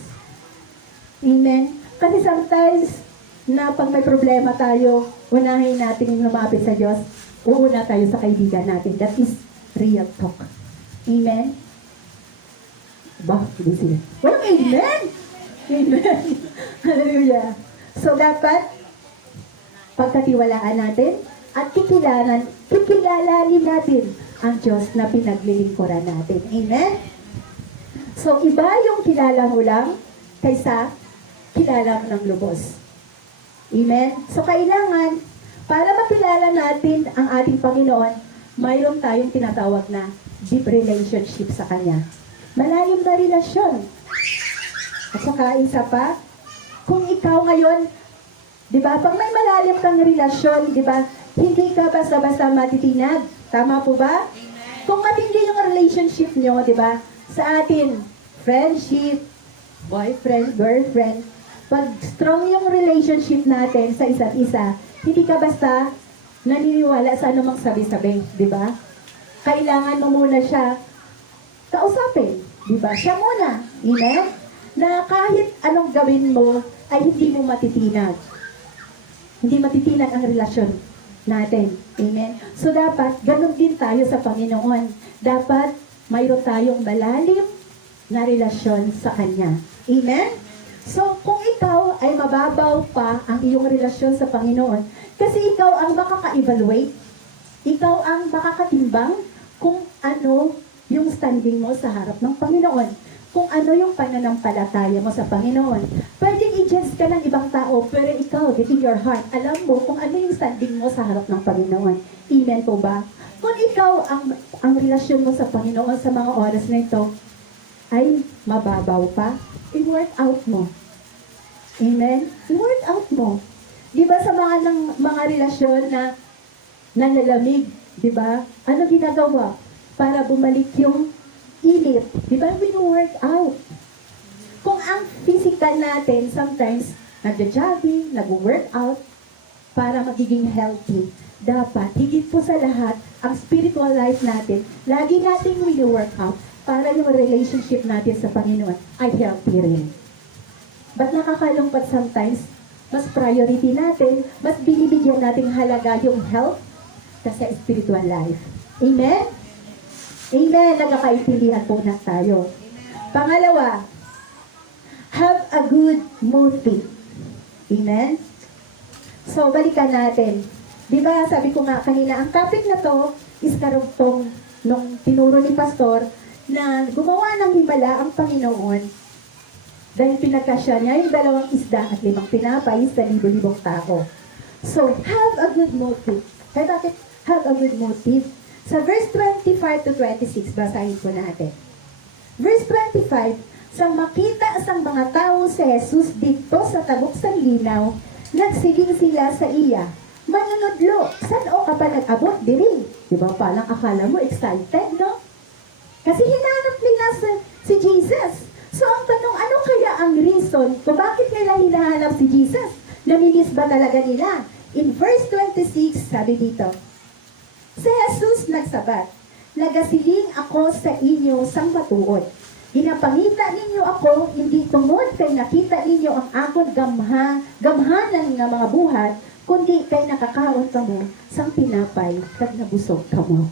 Amen? Kasi sometimes, na pag may problema tayo, unahin natin yung lumapit sa Diyos, uuna tayo sa kaibigan natin. That is real talk. Amen? Ba, hindi sila. Walang amen! Amen! Hallelujah! So, dapat, pagkatiwalaan natin, at kikilalanin natin ang Diyos na pinaglilingkuran natin. Amen? So, iba yung kilala mo lang kaysa kilala mo ng lubos. Amen? So, kailangan, para makilala natin ang ating Panginoon, mayroon tayong tinatawag na deep relationship sa Kanya. Malalim na relasyon. At saka, isa pa, kung ikaw ngayon, di ba, pag may malalim kang relasyon, di ba, hindi ka basta-basta matitinag. Tama po ba? Amen. Kung matindi yung relationship nyo, di ba, sa atin, friendship, boyfriend, girlfriend, pag strong yung relationship natin sa isa't isa, hindi ka basta naniniwala sa anumang sabi-sabi, di ba? Kailangan mo muna siya kausapin, di ba? Siya muna, amen? Na kahit anong gawin mo, ay hindi mo matitinag. Hindi matitinag ang relasyon natin. Amen? So dapat, ganun din tayo sa Panginoon. Dapat, mayroon tayong malalim na relasyon sa Kanya. Amen? So, kung ikaw ay mababaw pa ang iyong relasyon sa Panginoon, kasi ikaw ang makaka-evaluate, ikaw ang makakatimbang kung ano yung standing mo sa harap ng Panginoon, kung ano yung pananampalataya mo sa Panginoon. Pwedeng i-judge ka ng ibang tao, pero ikaw, within your heart, alam mo kung ano yung standing mo sa harap ng Panginoon. Amen po ba? Kung ikaw ang relasyon mo sa Panginoon sa mga oras na ito, ay mababaw pa, i-work out mo. Amen? I-work out mo. Di ba sa mga relasyon na nalalamig, di ba? Ano ginagawa para bumalik yung init? Di ba? Wino-work out. Kung ang physical natin, sometimes, nagja-jogging, nag-work out, para magiging healthy, dapat, higit po sa lahat, ang spiritual life natin, lagi nating wino-work out para yung relationship natin sa Panginoon ay healthy rin. But nakakalungkot sometimes, mas priority natin, mas binibigyan nating halaga yung health kasi spiritual life. Amen? Amen. Nagkakaintindihan po na tayo. Pangalawa, have a good motive. Amen? So, balikan natin. Di ba, sabi ko nga kanina, ang topic na to is karugtong nung tinuro ni Pastor na gumawa ng himala ang Panginoon dahil pinagkasya niya yung 2 isda at 5 tinapay sa libo-libong tao. So, have a good motive. Kaya bakit have a good motive? Sa verse 25 to 26, basahin po natin. Verse 25, sa makita sang mga tao si Jesus dito sa tabok sa linaw, nagsiling sila sa iya. Manunodlo, saan o ka pa nag-abot diri? Diba palang akala mo excited, no? Kasi hinanap nila si Jesus. So ang tanong, ano kaya ang reason kung bakit nila hinahanap si Jesus? Namilis ba talaga nila? In verse 26, sabi dito, si Jesus nagsabat, nagasiling ako sa inyo sang matuod. Ginapangita ninyo ako, hindi tungod kay nakita ninyo ang akong gamhanan nga mga buhat, kundi kay nakakaon kamo sang tinapay kag nabusog kamo.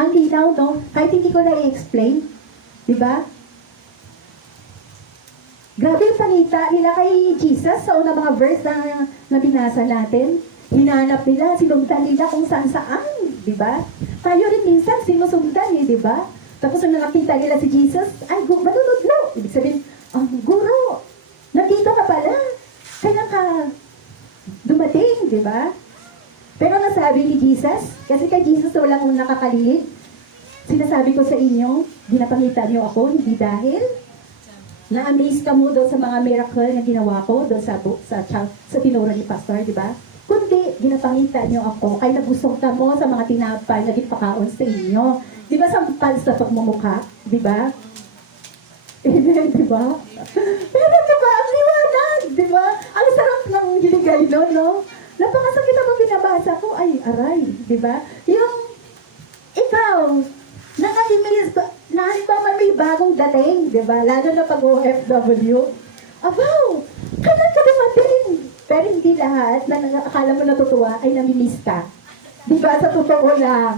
Ang linaw, no? Kahit hindi ko na i-explain, di ba? Grabe yung panita nila kay Jesus sa unang mga verse na binasa natin. Hinanap nila, sinundan nila kung saan-saan, di ba? Tayo rin minsan sinusundan eh, di ba? Tapos nung nakita nila si Jesus, ay, manunod. Ibig sabihin, guro, nandito ka pala. Kailan ka dumating, di ba? Pero nasabi ni Jesus, kasi kay Jesus walang nakakalilig, sinasabi ko sa inyo, ginapangita niyo ako, hindi dahil na-amaze ka mo doon sa mga miracle na ginawa ko doon sa tinuro ni Pastor, di ba? Kundi, ginapangita niyo ako, kay nabusog ka mo sa mga tinapay na gipakaon sa inyo. Di ba sampal sa pagmumukha? Di ba? Amen, di ba? Pero di ba, ang liwanag, di ba? Ang sarap ng giligay no, no? Napakasakit ang binabasa ko, ay, aray, di ba? Yung, ikaw, nakalimis, na halimbawa may bagong dating, di ba? Lalo na pag OFW. Abaw, kailan ka dumating? Pero hindi lahat na akala mo natutuwa ay namimiss ka. Di ba? Sa totoo lang.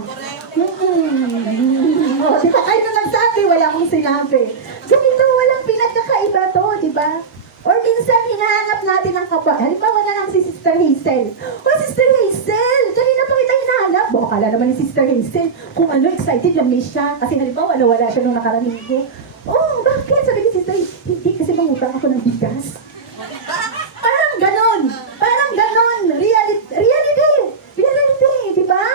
O, di ba? Kayo na nagsabi, wala akong sinabi. So, dito walang pinagkakaiba to, di ba? Or minsan, hinahanap natin ang kapwa. Halimbawa na lang si Sister Hazel. O, Sister Hazel! Kanina pa kita hinahanap. Baka kala naman ni Sister Hazel kung ano, excited lang miss siya. Kasi halimbawa, wala siya nung nakaraning ko. Oh, bakit? Sabi ni Sister Hazel, hindi kasi mangutang ako ng bigas. Parang ganon. Parang ganon. Reality. Di ba?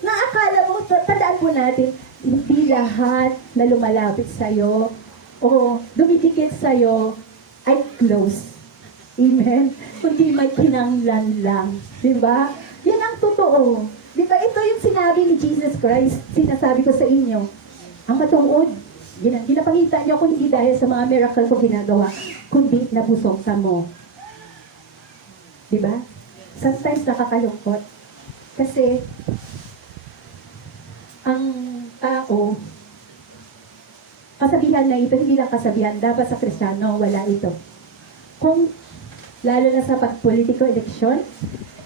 Naakala mo, tandaan po natin, hindi lahat na lumalapit sa'yo o dumidikit sa'yo ay close. Amen? Kundi may kinanglan lang. Di ba? Yan ang totoo. Di ba? Ito yung sinabi ni Jesus Christ. Sinasabi ko sa inyo. Ang matuod. Ginapangita niyo ako hindi dahil sa mga miracle ko ginagawa, kundi nabusog ka mo. Di ba? Sometimes nakakalungkot. Kasi, ang tao, kasabihan na ito, hindi lang kasabihan, dapat sa Kristiyano, wala ito. Kung, lalo na sa pag-political election,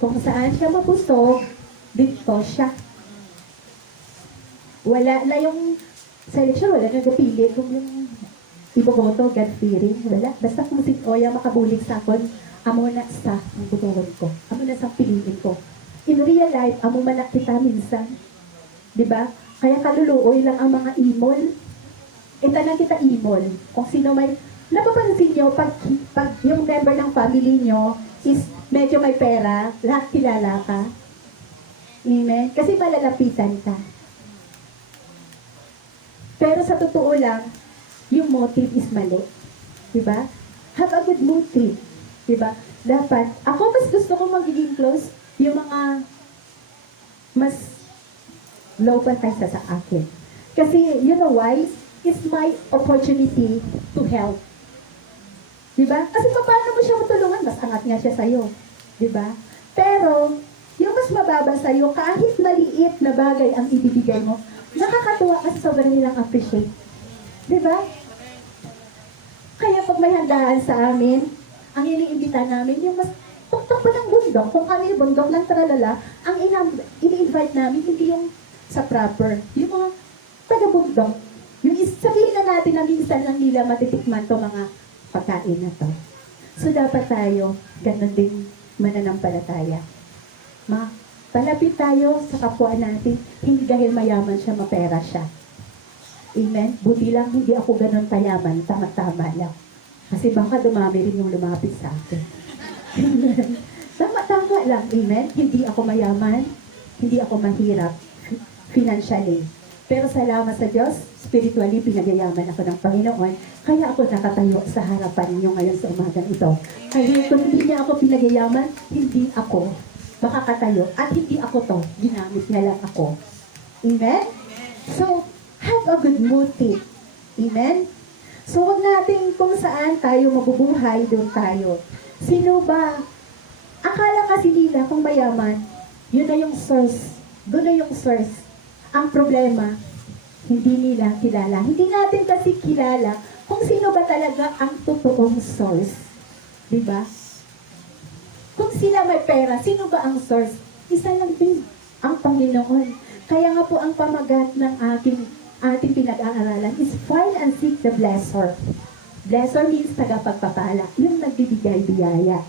kung saan siya mabusog, dito siya. Wala na yung, sa election, wala na napili kung yung iboboto, God-fearing, wala. Basta kung si Oya makabulig sa akon, amo na sa butohon ko. Amo na sa piliin ko. In real life, amo man kita minsan. Diba? Kaya kaluluoy lang ang mga imol. Tanan kita imol. Kung sino may, napapansin nyo, pag yung member ng family nyo is medyo may pera, lahat kilala ka. Amen? Kasi malalapitan ka. Pero sa totoo lang, yung motive is mali. Diba? Have a good motive. Diba? Dapat, ako mas gusto ko magiging close yung mga mas low pa kaysa sa akin. Kasi, you know why? It's my opportunity to help. Diba? Kasi paano mo siya matulungan? Mas angat nga siya sa'yo. Diba? Pero, yung mas mababa sa'yo, kahit maliit na bagay ang ibibigay mo, nakakatuwa kasi sobrang nilang appreciate. Diba? Kaya pag may handaan sa amin, ang iniimbita namin, yung mas tuktok pa ng bundok, kung kami bundok ng tralala, ang ini-invite namin, hindi yung sa proper, yung mga taga-bundok. Yung sabihin na natin na minsan lang nila matitikman to mga pagkain na to. So dapat tayo, ganun din mananampalataya. Palapit tayo sa kapwa natin, hindi dahil mayaman siya, mapera siya. Amen? Buti lang, hindi ako ganun kayaman, tama-tama lang. Kasi baka dumami rin yung lumapit sa akin. Amen? Tama-tama lang, amen? Hindi ako mayaman, hindi ako mahirap financially. Pero salamat sa Diyos, spiritually, pinagayaman ako ng Panginoon, kaya ako nakatayo sa harapan niyo ngayon sa umagang ito. Kaya kung hindi niya ako pinagayaman, hindi ako makakatayo. At hindi ako to, ginamit niya lang ako. Amen? So, have a good motive. Amen? So, wag natin kung saan tayo mabubuhay, doon tayo. Sino ba Akala kasi nila kung mayaman, yun na yung source. Doon na yung source. Ang problema, hindi nila kilala. Hindi natin kasi kilala kung sino ba talaga ang totoong source. Diba? Kung sila may pera, sino ba ang source? Isa lang din, ang Panginoon. Kaya nga po ang pamagat ng ating pinag-aaralan is find and seek the blesser. Blesser means tagapagpapala. Yung nagbibigay biyaya.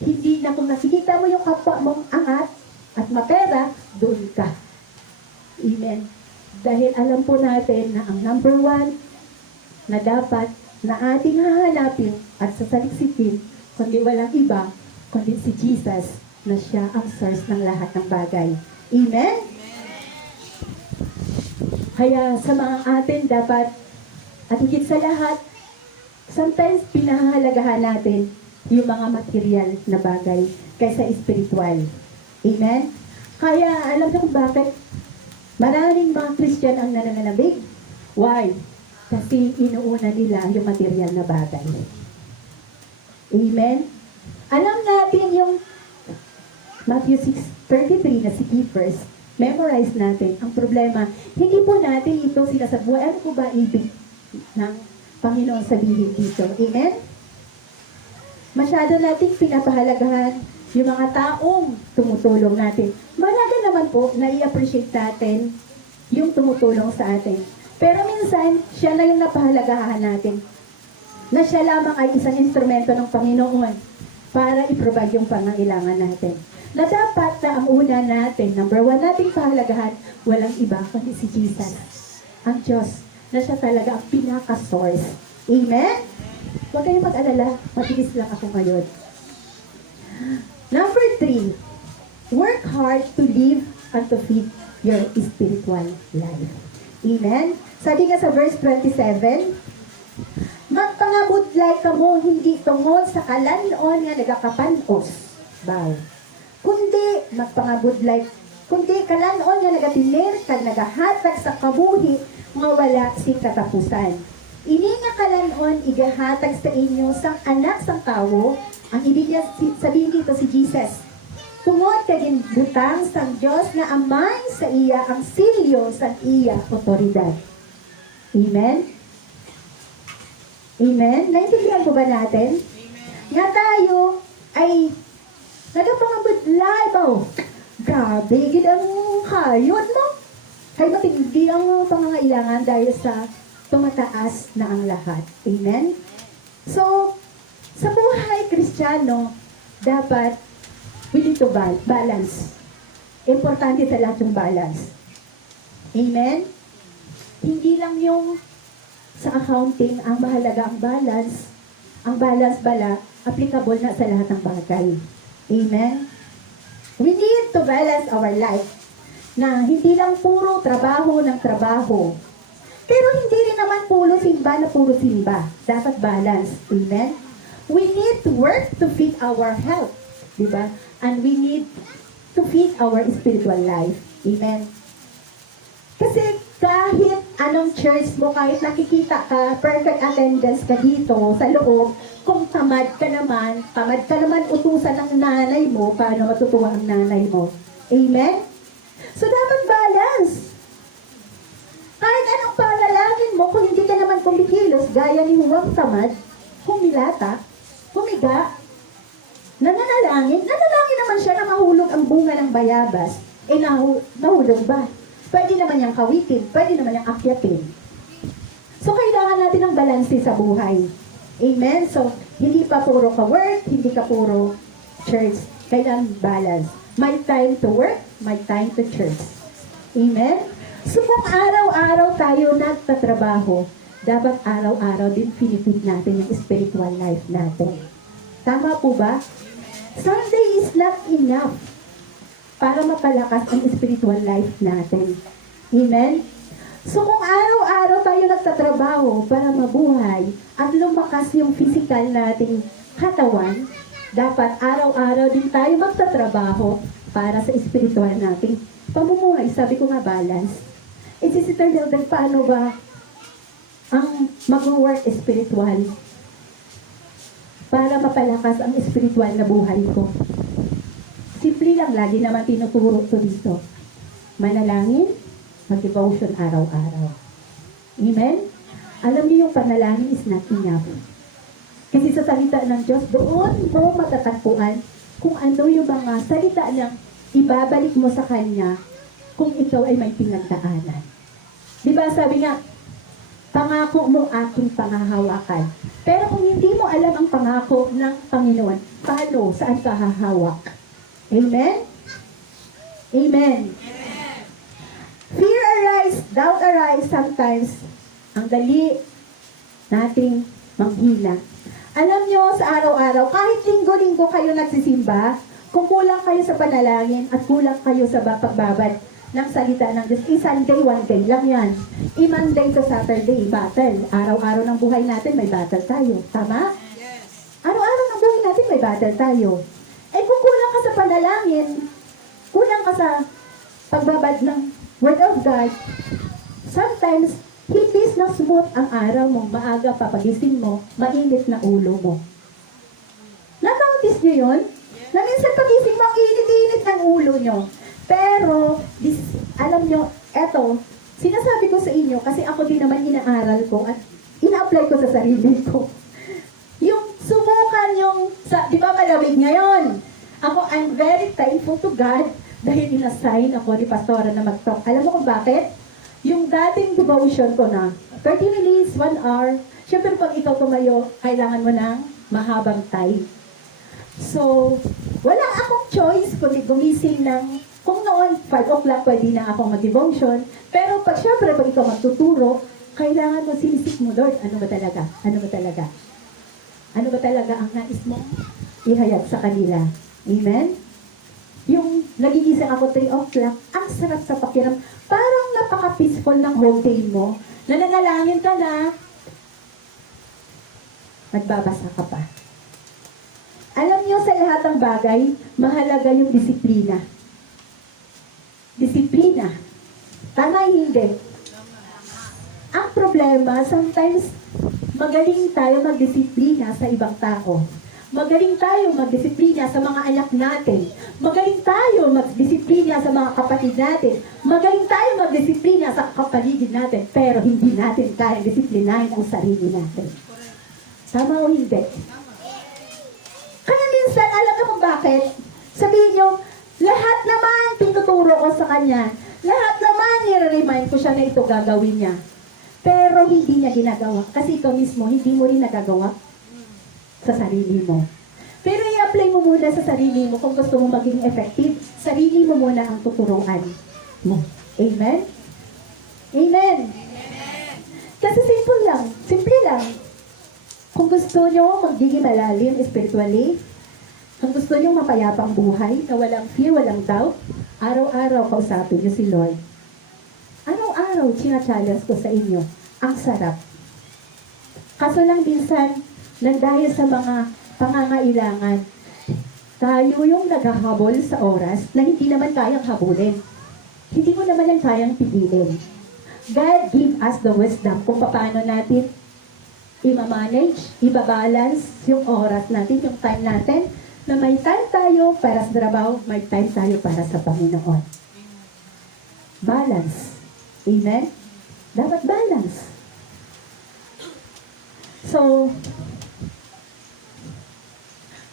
Hindi na kung nakikita mo yung kapwa mong angat at mapera, doon ka. Amen. Dahil alam po natin na ang number one na dapat na ating hahanapin at sasaliksikin, kundi walang iba, kundi si Jesus na siya ang source ng lahat ng bagay. Amen? Kaya sa mga atin dapat, at higit sa lahat, sometimes pinahahalagahan natin yung mga material na bagay kaysa spiritual. Amen? Kaya alam niyo kung bakit maraming mga Christian ang nananabig. Why? Kasi inuuna nila yung material na bagay. Amen? Alam natin yung Matthew 6:33 na si Keepers. Memorize natin. Ang problema, hindi po natin ito sila sa buhay. Ano po ba ibig ng Panginoon sabihin dito? Amen? Masyado natin pinapahalagahan yung mga taong tumutulong natin. Malaga naman po na i-appreciate natin yung tumutulong sa atin. Pero minsan, siya na yung napahalagahan natin. Na siya lamang ay isang instrumento ng Panginoon para i-provide yung pangangailangan natin. Na dapat na ang una natin, number one nating pahalagahan, walang iba kundi si Jesus. Ang Diyos, na siya talaga ang pinaka-source. Amen? Huwag kayong mag-alala, matilis lang ako ngayon. Number 3, work hard to live and to feed your spiritual life. Amen? Sabi nga sa verse 27, magpangabudlay ka mo hindi tungod sa kalanoon nga nagakapanos. Bow. Kundi magpangabudlay, kundi kalanoon nga nagatinir kag nagahatag sa kabuhi nga wala si katapusan. Ini nga kalanon igahatag sa inyo sang anak sang tawo, ang ibig niya sabihin dito si Jesus. Tungod kay ginbutang sang Dios nga amay sa iya ang silyo sa iya otoridad. Amen? Amen? Naintindihan po ba natin? Nga tayo ay nagapangabudlay ba? Grabe, gid ang hayod mo. Kay matindi ang pangangailangan dahil sa tumataas na ang lahat. Amen? So, sa buhay Kristiyano, dapat we need to balance. Importante sa lahat yung balance. Amen? Hindi lang yung sa accounting ang mahalaga ang balance. Ang balance bala, applicable na sa lahat ng bagay. Amen? We need to balance our life na hindi lang puro trabaho ng trabaho. Pero hindi rin naman puro simba na puro simba. Dapat balance. Amen? We need to work to feed our health. Diba? And we need to feed our spiritual life. Amen? Kasi kahit anong church mo, kahit nakikita ka, perfect attendance ka dito sa loob, kung tamad ka naman utusan ng nanay mo, paano matutuwa ang nanay mo. Amen? So dapat balance. Kahit anong panalangin mo, kung hindi ka naman kumikilos, gaya ni Huwag tamad, humilata, humiga, nananalangin naman siya na mahulog ang bunga ng bayabas. Nahulog ba? Pwede naman niyang kawitin, pwede naman niyang akyatin. So, kailangan natin ng balanse sa buhay. Amen? So, hindi pa puro ka work, hindi ka puro church. Kailangan balance. My time to work, my time to church. Amen? So, kung araw-araw tayo nagtatrabaho, dapat araw-araw din pinipid natin yung spiritual life natin. Tama po ba? Sunday is not enough para mapalakas ang spiritual life natin. Amen? So kung araw-araw tayo nagtatrabaho para mabuhay at lumakas yung physical nating katawan, dapat araw-araw din tayo magtatrabaho para sa spiritual nating pamumuhay. Sabi ko nga balance. E si Sister Hilda, paano ba ang mag-work spiritual para mapalakas ang spiritual na buhay ko? Simple lang, lagi naman tinuturo to dito. Manalangin, mag-devotion araw-araw. Amen? Alam niyo yung panalangin is not enough. Kasi sa salita ng Diyos, doon mo matatagpuan kung ano yung mga salita niyang ibabalik mo sa Kanya kung ikaw ay may pinagdaanan. Di ba sabi nga, pangako mo aking pangahawakan. Pero kung hindi mo alam ang pangako ng Panginoon, paano, saan ka hahawak? Amen? Amen. Fear arise, doubt arise sometimes. Ang dali nating manghina. Alam nyo, sa araw-araw, kahit linggo-linggo kayo nagsisimba, kung kulang kayo sa panalangin at kulang kayo sa pagbabad ng salita ng Diyos, Sunday, one day lang yan. Monday to Saturday, battle. Araw-araw ng buhay natin, may battle tayo. Tama? Yes. Araw-araw ng buhay natin, may battle tayo. Eh kung kulang ka sa panalangin, kulang ka sa pagbabad ng Word of God, sometimes, hindi na smooth ang araw mo, maaga papagising mo, mainit na ulo mo. Na-notice nyo yun? Na minsan pagising mo, init-init ang ulo nyo. Pero, alam nyo, eto, sinasabi ko sa inyo, kasi ako din naman inaaral ko at ina-apply ko sa sarili ko. Yung sumukan yung, di ba malamig ngayon? Ako, I'm very thankful to God dahil inassign ako ni Pastora na mag-talk. Alam mo kung bakit? Yung dating devotion ko na 30 minutes, 1 hour, syempre pag ikaw tumayo, kailangan mo ng mahabang time. So, wala akong choice kundi gumising ng, kung noon 5 o'clock pwede na ako mag-devotion, pero syempre pag ikaw magtuturo, kailangan mo sinisik mo, Lord, ano ba talaga? Ano ba talaga? Ano ba talaga ang nais mong ihayag sa kanila? Amen? Yung nagigising ako 3 o'clock, ang sarap sa pakiram. Parang napaka-peaceful ng whole day mo. Nananalangin ka na, magbabasa ka pa. Alam niyo sa lahat ng bagay, mahalaga yung disiplina. Disiplina. Tama hindi? Ang problema, sometimes magaling tayo magdisiplina sa ibang tao. Magaling tayo magdisiplina sa mga anak natin. Magaling tayo magdisiplina sa mga kapatid natin. Magaling tayo magdisiplina sa kapaligid natin. Pero hindi natin kaya disiplinahin ang sarili natin. Tama o hindi? Kaya minsan, alam mo kung bakit? Sabihin nyo, lahat naman tinuturo ko sa kanya. Lahat naman nire-remind ko siya na ito gagawin niya. Pero hindi niya ginagawa. Kasi ikaw mismo, hindi mo rin nagagawa sa sarili mo. Pero i-apply mo muna sa sarili mo kung gusto mo maging effective. Sarili mo muna ang tuturuan mo. Amen? Amen? Kasi simple lang. Simple lang. Kung gusto nyo magiging malalim spiritually, kung gusto nyo mapayapang buhay, na walang fear, walang doubt, araw-araw kausapin nyo si Lord. Araw-araw, challenge ko sa inyo. Ang sarap. Kaso lang minsan, nang dahil sa mga pangangailangan, tayo yung naghahabol sa oras na hindi naman kayang habulin. Hindi mo naman yan kayang pigilin. God give us the wisdom kung paano natin i-manage, i-balance yung oras natin, yung time natin, na may time tayo para sa trabaho, may time tayo para sa Panginoon. Balance. Amen? Dapat balance. So,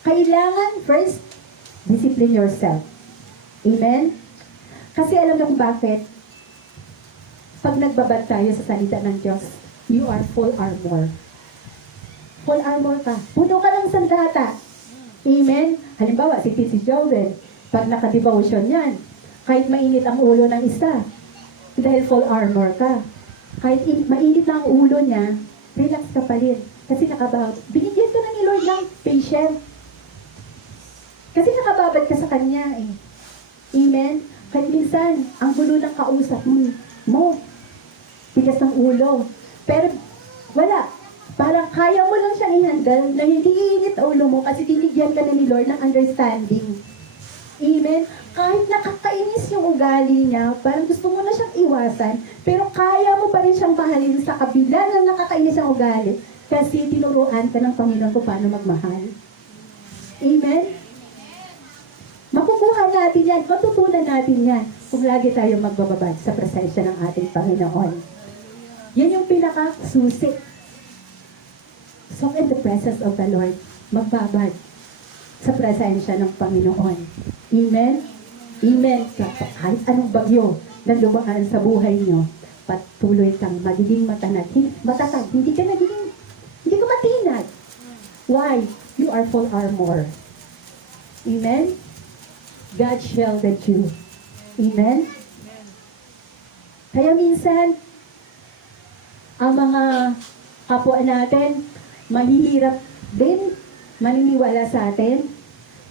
kailangan first, discipline yourself. Amen? Kasi alam na kung bakit, pag nagbabad tayo sa salita ng Diyos, you are full armor. Full armor ka. Puno ka ng sandata. Amen? Halimbawa, si Joel, pag naka-devotion yan, kahit mainit ang ulo ng isa, dahil full armor ka, kahit mainit na ang ulo niya, relax ka pa rin. Kasi nakababad. Binigyan ka na ni Lord ng patient. Kasi nakababad ka sa Kanya eh. Amen? Kahit minsan, ang gulo ng kausap mo, tigas ng ulo. Pero, wala. Parang kaya mo lang siyang i-handle na hindi iinit ang ulo mo kasi tinigyan ka na ni Lord ng understanding. Amen? Kahit nakakainis yung ugali niya, parang gusto mo na siyang iwasan, pero kaya mo pa rin siyang mahalin sa kabila ng nakakainis ang ugali kasi tinuruan ka ng Panginoon kung paano magmahal. Amen? Makukuha natin yan, matutunan natin yan kung lagi tayo magbababad sa presensya ng ating Panginoon. Yan yung pinaka-susi. So in the presence of the Lord, magbabad sa presensya ng Panginoon. Amen? Amen. Kahit anong bagyo na dumaan sa buhay nyo, patuloy kang magiging matatag. Hindi ka matinag. Why? You are full armor. Amen? God shielded you. Amen? Kaya minsan, ang mga kapwa natin, mahihirap din maniniwala sa atin.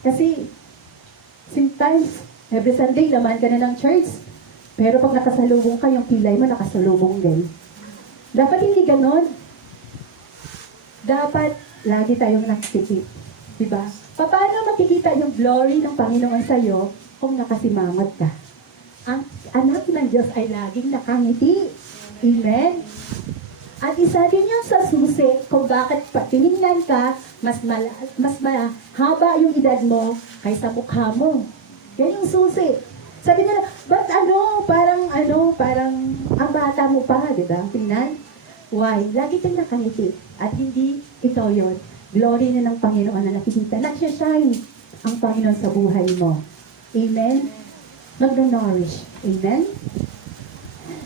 Kasi, sometimes, every Sunday, naman ka na ng church. Pero pag nakasalubong ka, yung kilay mo nakasalubong din. Dapat hindi ganon. Dapat lagi tayong nakikita. Diba? Paano makikita yung glory ng Panginoon sa'yo kung nakasimangot ka? Ang anak ng Diyos ay laging nakangiti. Amen? At isa din yung sa susi kung bakit patinignan ka, mas mahaba yung edad mo kaysa mukha mo. Yan yung susi. Sabi nila, ba't parang ang bata mo pa, di ba? Tingnan. Why? Lagi kang nakangiti. At hindi ikaw yon. Glory na ng Panginoon na nakikita. Nagsashine ang Panginoon sa buhay mo. Amen? Mag-nourish. Amen?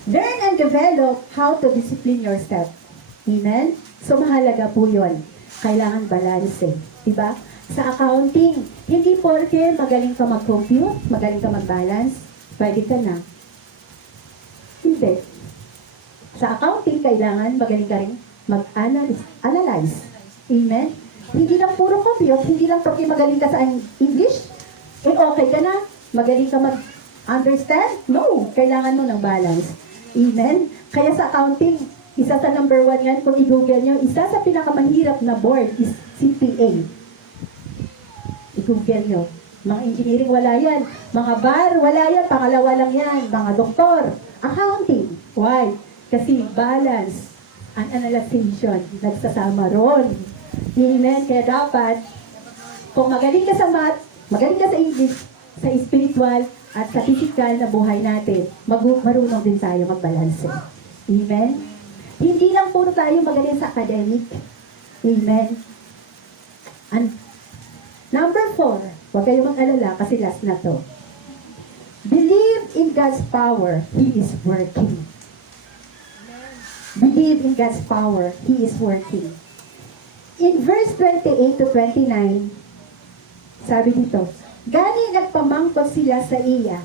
Learn and develop how to discipline yourself. Amen? So, mahalaga po yun. Kailangan balance. Diba? Sa accounting, hindi porke magaling ka mag-compute, magaling ka mag-balance, pwede ka na. Hindi. Sa accounting, kailangan magaling ka rin mag-analyze. Amen? Hindi lang puro compute, hindi lang porke magaling ka sa English, okay ka na, magaling ka mag-understand? No, kailangan mo ng balance. Amen? Kaya sa accounting, isa sa number 1 yan, kung i-google nyo, isa sa pinakamahirap na board is CPA. I-google nyo. Mga engineering, wala yan. Mga bar, wala yan. Pangalawa lang yan. Mga doktor. Accounting. Why? Kasi balance and analyzation nagsasama ron. Amen? Kaya dapat, kung magaling ka sa math, magaling ka sa English, sa spiritual, at sa physical na buhay natin, marunong din tayo magbalanse. Amen? Hindi lang puro tayo magaling sa academic. Amen? And number 4, huwag kayong mag-alala kasi last na to. Believe in God's power. He is working. Believe in God's power. He is working. In verse 28 to 29, sabi dito, gani nagpamangkot sila sa iya.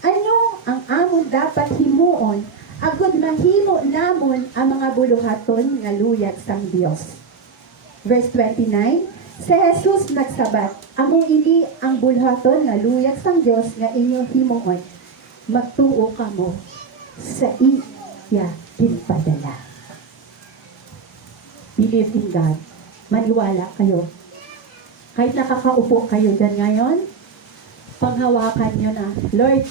Ano ang amon dapat himuon, agud mahimo namon ang mga buluhaton nga luyag sang Dios. Verse 29, si Jesus nagsabat, among ini ang buluhaton nga luyag sang Dios nga inyong himuon, magtuo kamo sa iya ginpadala. Believe in God. Maniwala kayo. Kahit nakakaupo kayo dyan ngayon, panghawakan nyo na, Lord,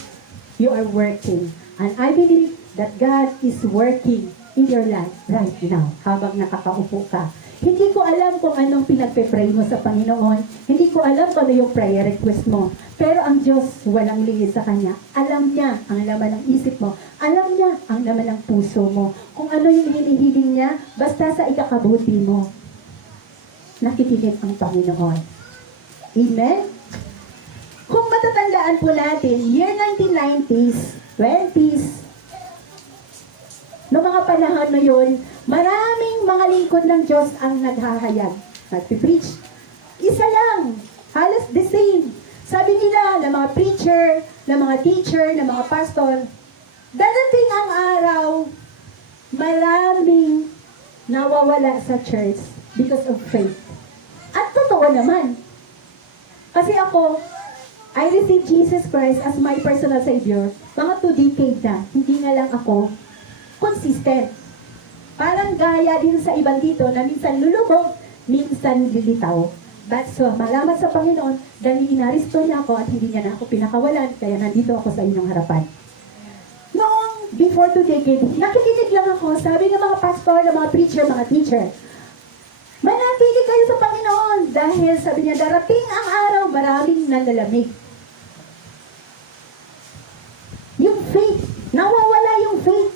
you are working. And I believe that God is working in your life right now, habang nakakaupo ka. Hindi ko alam kung anong pinagpe-pray mo sa Panginoon. Hindi ko alam kung ano yung prayer request mo. Pero ang Diyos, walang lingid sa Kanya. Alam niya ang laman ng isip mo. Alam niya ang laman ng puso mo. Kung ano yung hinihiling niya, basta sa ikakabuti mo. Nakikinig ang Panginoon. Amen? Kung matatandaan po natin, year 1990s, 20s, noong mga panahon na yun, maraming mga lingkod ng Diyos ang naghahayag. Nagpipreach. Isa lang. Halos the same. Sabi nila ng mga preacher, ng mga teacher, ng mga pastor, dadating ang araw, maraming nawawala sa church because of faith. At totoo naman. Kasi ako, I received Jesus Christ as my personal Savior mga 2 decades na. Hindi na lang ako consistent. Parang gaya din sa ibang dito na minsan lulubog, minsan lilitaw. But so, malamat sa Panginoon dahil inaristo niya ako at hindi niya na ako pinakawalan, kaya nandito ako sa inyong harapan. Noong before 2 decades, nakikinig lang ako, sabi ng mga pastor, ng mga preacher, mga teacher, manatili kayo sa Panginoon dahil sabi niya, darating ang araw, maraming nalalamig. faith. Nawawala yung faith.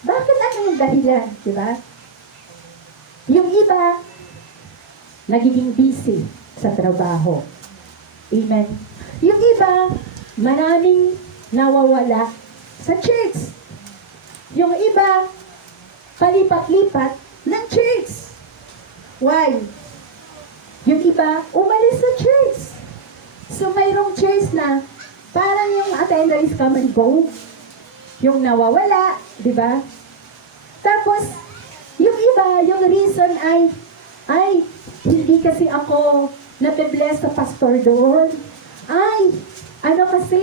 Bakit ano yung dahilan, di ba? Yung iba, nagiging busy sa trabaho. Amen. Yung iba, maraming nawawala sa church. Yung iba, palipat-lipat ng church. Why? Yung iba, umalis sa church. So, mayroong church na parang yung attendance come and go. Yung nawawala, di ba? Tapos, yung iba, yung reason ay, hindi kasi ako nape-bless sa pastor doon. Ay, ano kasi,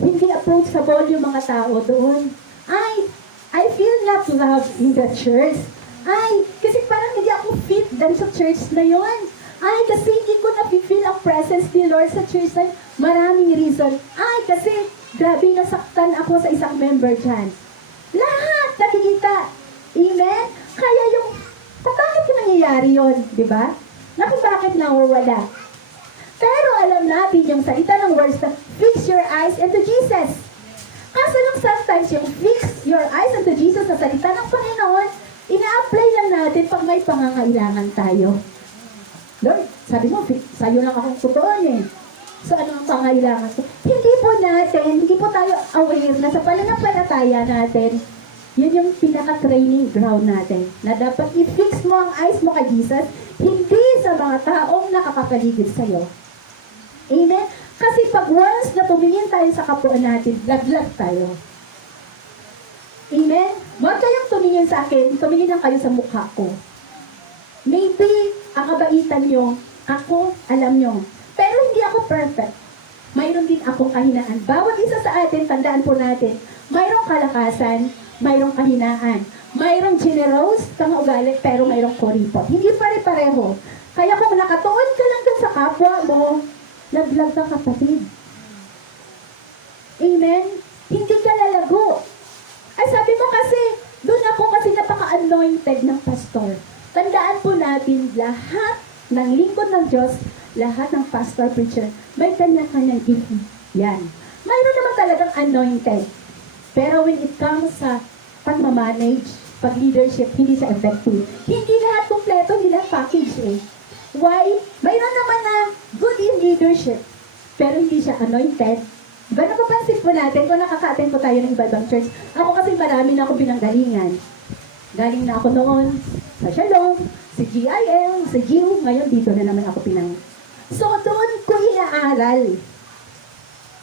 hindi approachable yung mga tao doon. Ay, I feel not loved in the church. Ay, kasi parang hindi ako fit dahil sa church na yon. Ay, kasi hindi ko na-feel ang presence ni Lord sa church na yun. Maraming reason. Ay, kasi grabe nasaktan ako sa isang member dyan. Lahat nakikita. Amen? Kaya yung, bakit yung nangyayari yun? Diba? Naku, bakit nawawala? Pero alam natin yung salita ng words na fix your eyes into Jesus. Kaso lang sometimes yung fix your eyes into Jesus sa salita ng Panginoon, ina-apply lang natin pag may pangangailangan tayo. Lord, sabi mo, sa'yo lang akong tutuon eh. So ano ang pangailangan ko? Hindi po tayo aware na sa pananampalataya natin, yun yung pinaka-training ground natin. Na dapat i-fix mo ang eyes mo kay Jesus, hindi sa mga taong nakakapaligid sa'yo. Amen? Kasi pag once na tumingin tayo sa kapwa natin, laglag tayo. Amen? Huwag kayong tumingin sa akin, tumingin lang kayo sa mukha ko. Maybe, ang kabaitan nyo, ako, alam nyo. Pero hindi ako perfect. Mayroon din akong kahinaan. Bawat isa sa atin, tandaan po natin, mayroong kalakasan, mayroong kahinaan. Mayroong generous kang ugali, pero mayroong kuripot. Hindi pare-pareho. Kaya kung nakatuon ka lang dun sa kapwa mo, laglag ka kapatid. Amen? Hindi ka lalago. Ay sabi mo kasi, doon ako kasi napaka-anointed ng pastor. Tandaan po natin, lahat ng lingkod ng Diyos, lahat ng pastor, preacher, may kanya-kanyang gift. Yan. Mayroon naman talagang anointed. Pero when it comes sa pag-manage, pag-leadership, hindi siya effective. Hindi lahat kompleto, hindi lahat package eh. Why? Mayroon naman na good in leadership, pero hindi siya anointed. Diba napapansin po natin kung nakaka-attend po tayo ng iba-ibang church? Ako kasi marami na ako binanggalingan. Galing na ako noon sa Shalom, sa GIL, sa GIU, ngayon dito na naman ako pinang. So doon ko inaaral.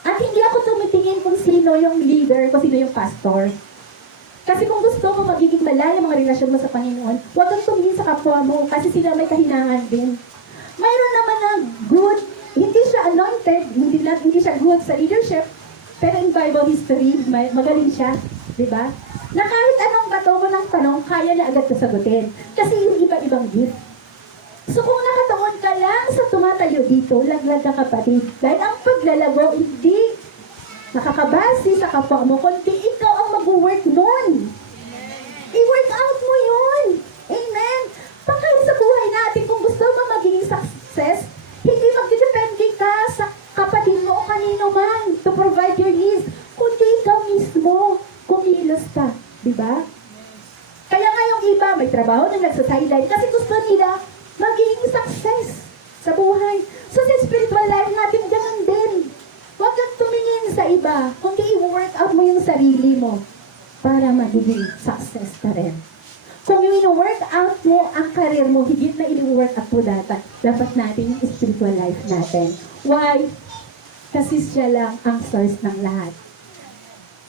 At hindi ako tumitingin kung sino yung leader, kung sino yung pastor. Kasi kung gusto mo magiging malalim ang relasyon mo sa Panginoon, huwag kang tumingin sa kapwa mo kasi sila may kahinaan din. Mayroon naman na good, hindi siya anointed, hindi siya good sa leadership, pero in Bible history, magaling siya, di ba? Na kahit anong bato mo ng tanong, kaya na agad kasagutin. Kasi yung iba-ibang gift. So kung nakatuon ka lang sa tumatayo dito, laglag ka kapatid. Dahil ang paglalago, hindi nakakabase sa kapwa mo, kundi ikaw ang mag-work nun. I-work out mo yun. Amen. Pagkain sa buhay natin, kung gusto mo magiging success, hindi magdidepende ka sa kapatid mo o kanino man to provide your needs, kundi ikaw mismo kumilos ka. Diba? Kaya ngayong iba, may trabaho na nagsa-sideline kasi gusto nila magiging success sa buhay. So sa spiritual life natin, ganun din. Huwag kang tumingin sa iba, kundi i-work out mo yung sarili mo para magiging success ka rin. Kung i-work out mo ang career mo, higit na i-work out mo dapat natin yung spiritual life natin. Why? Kasi siya lang ang source ng lahat.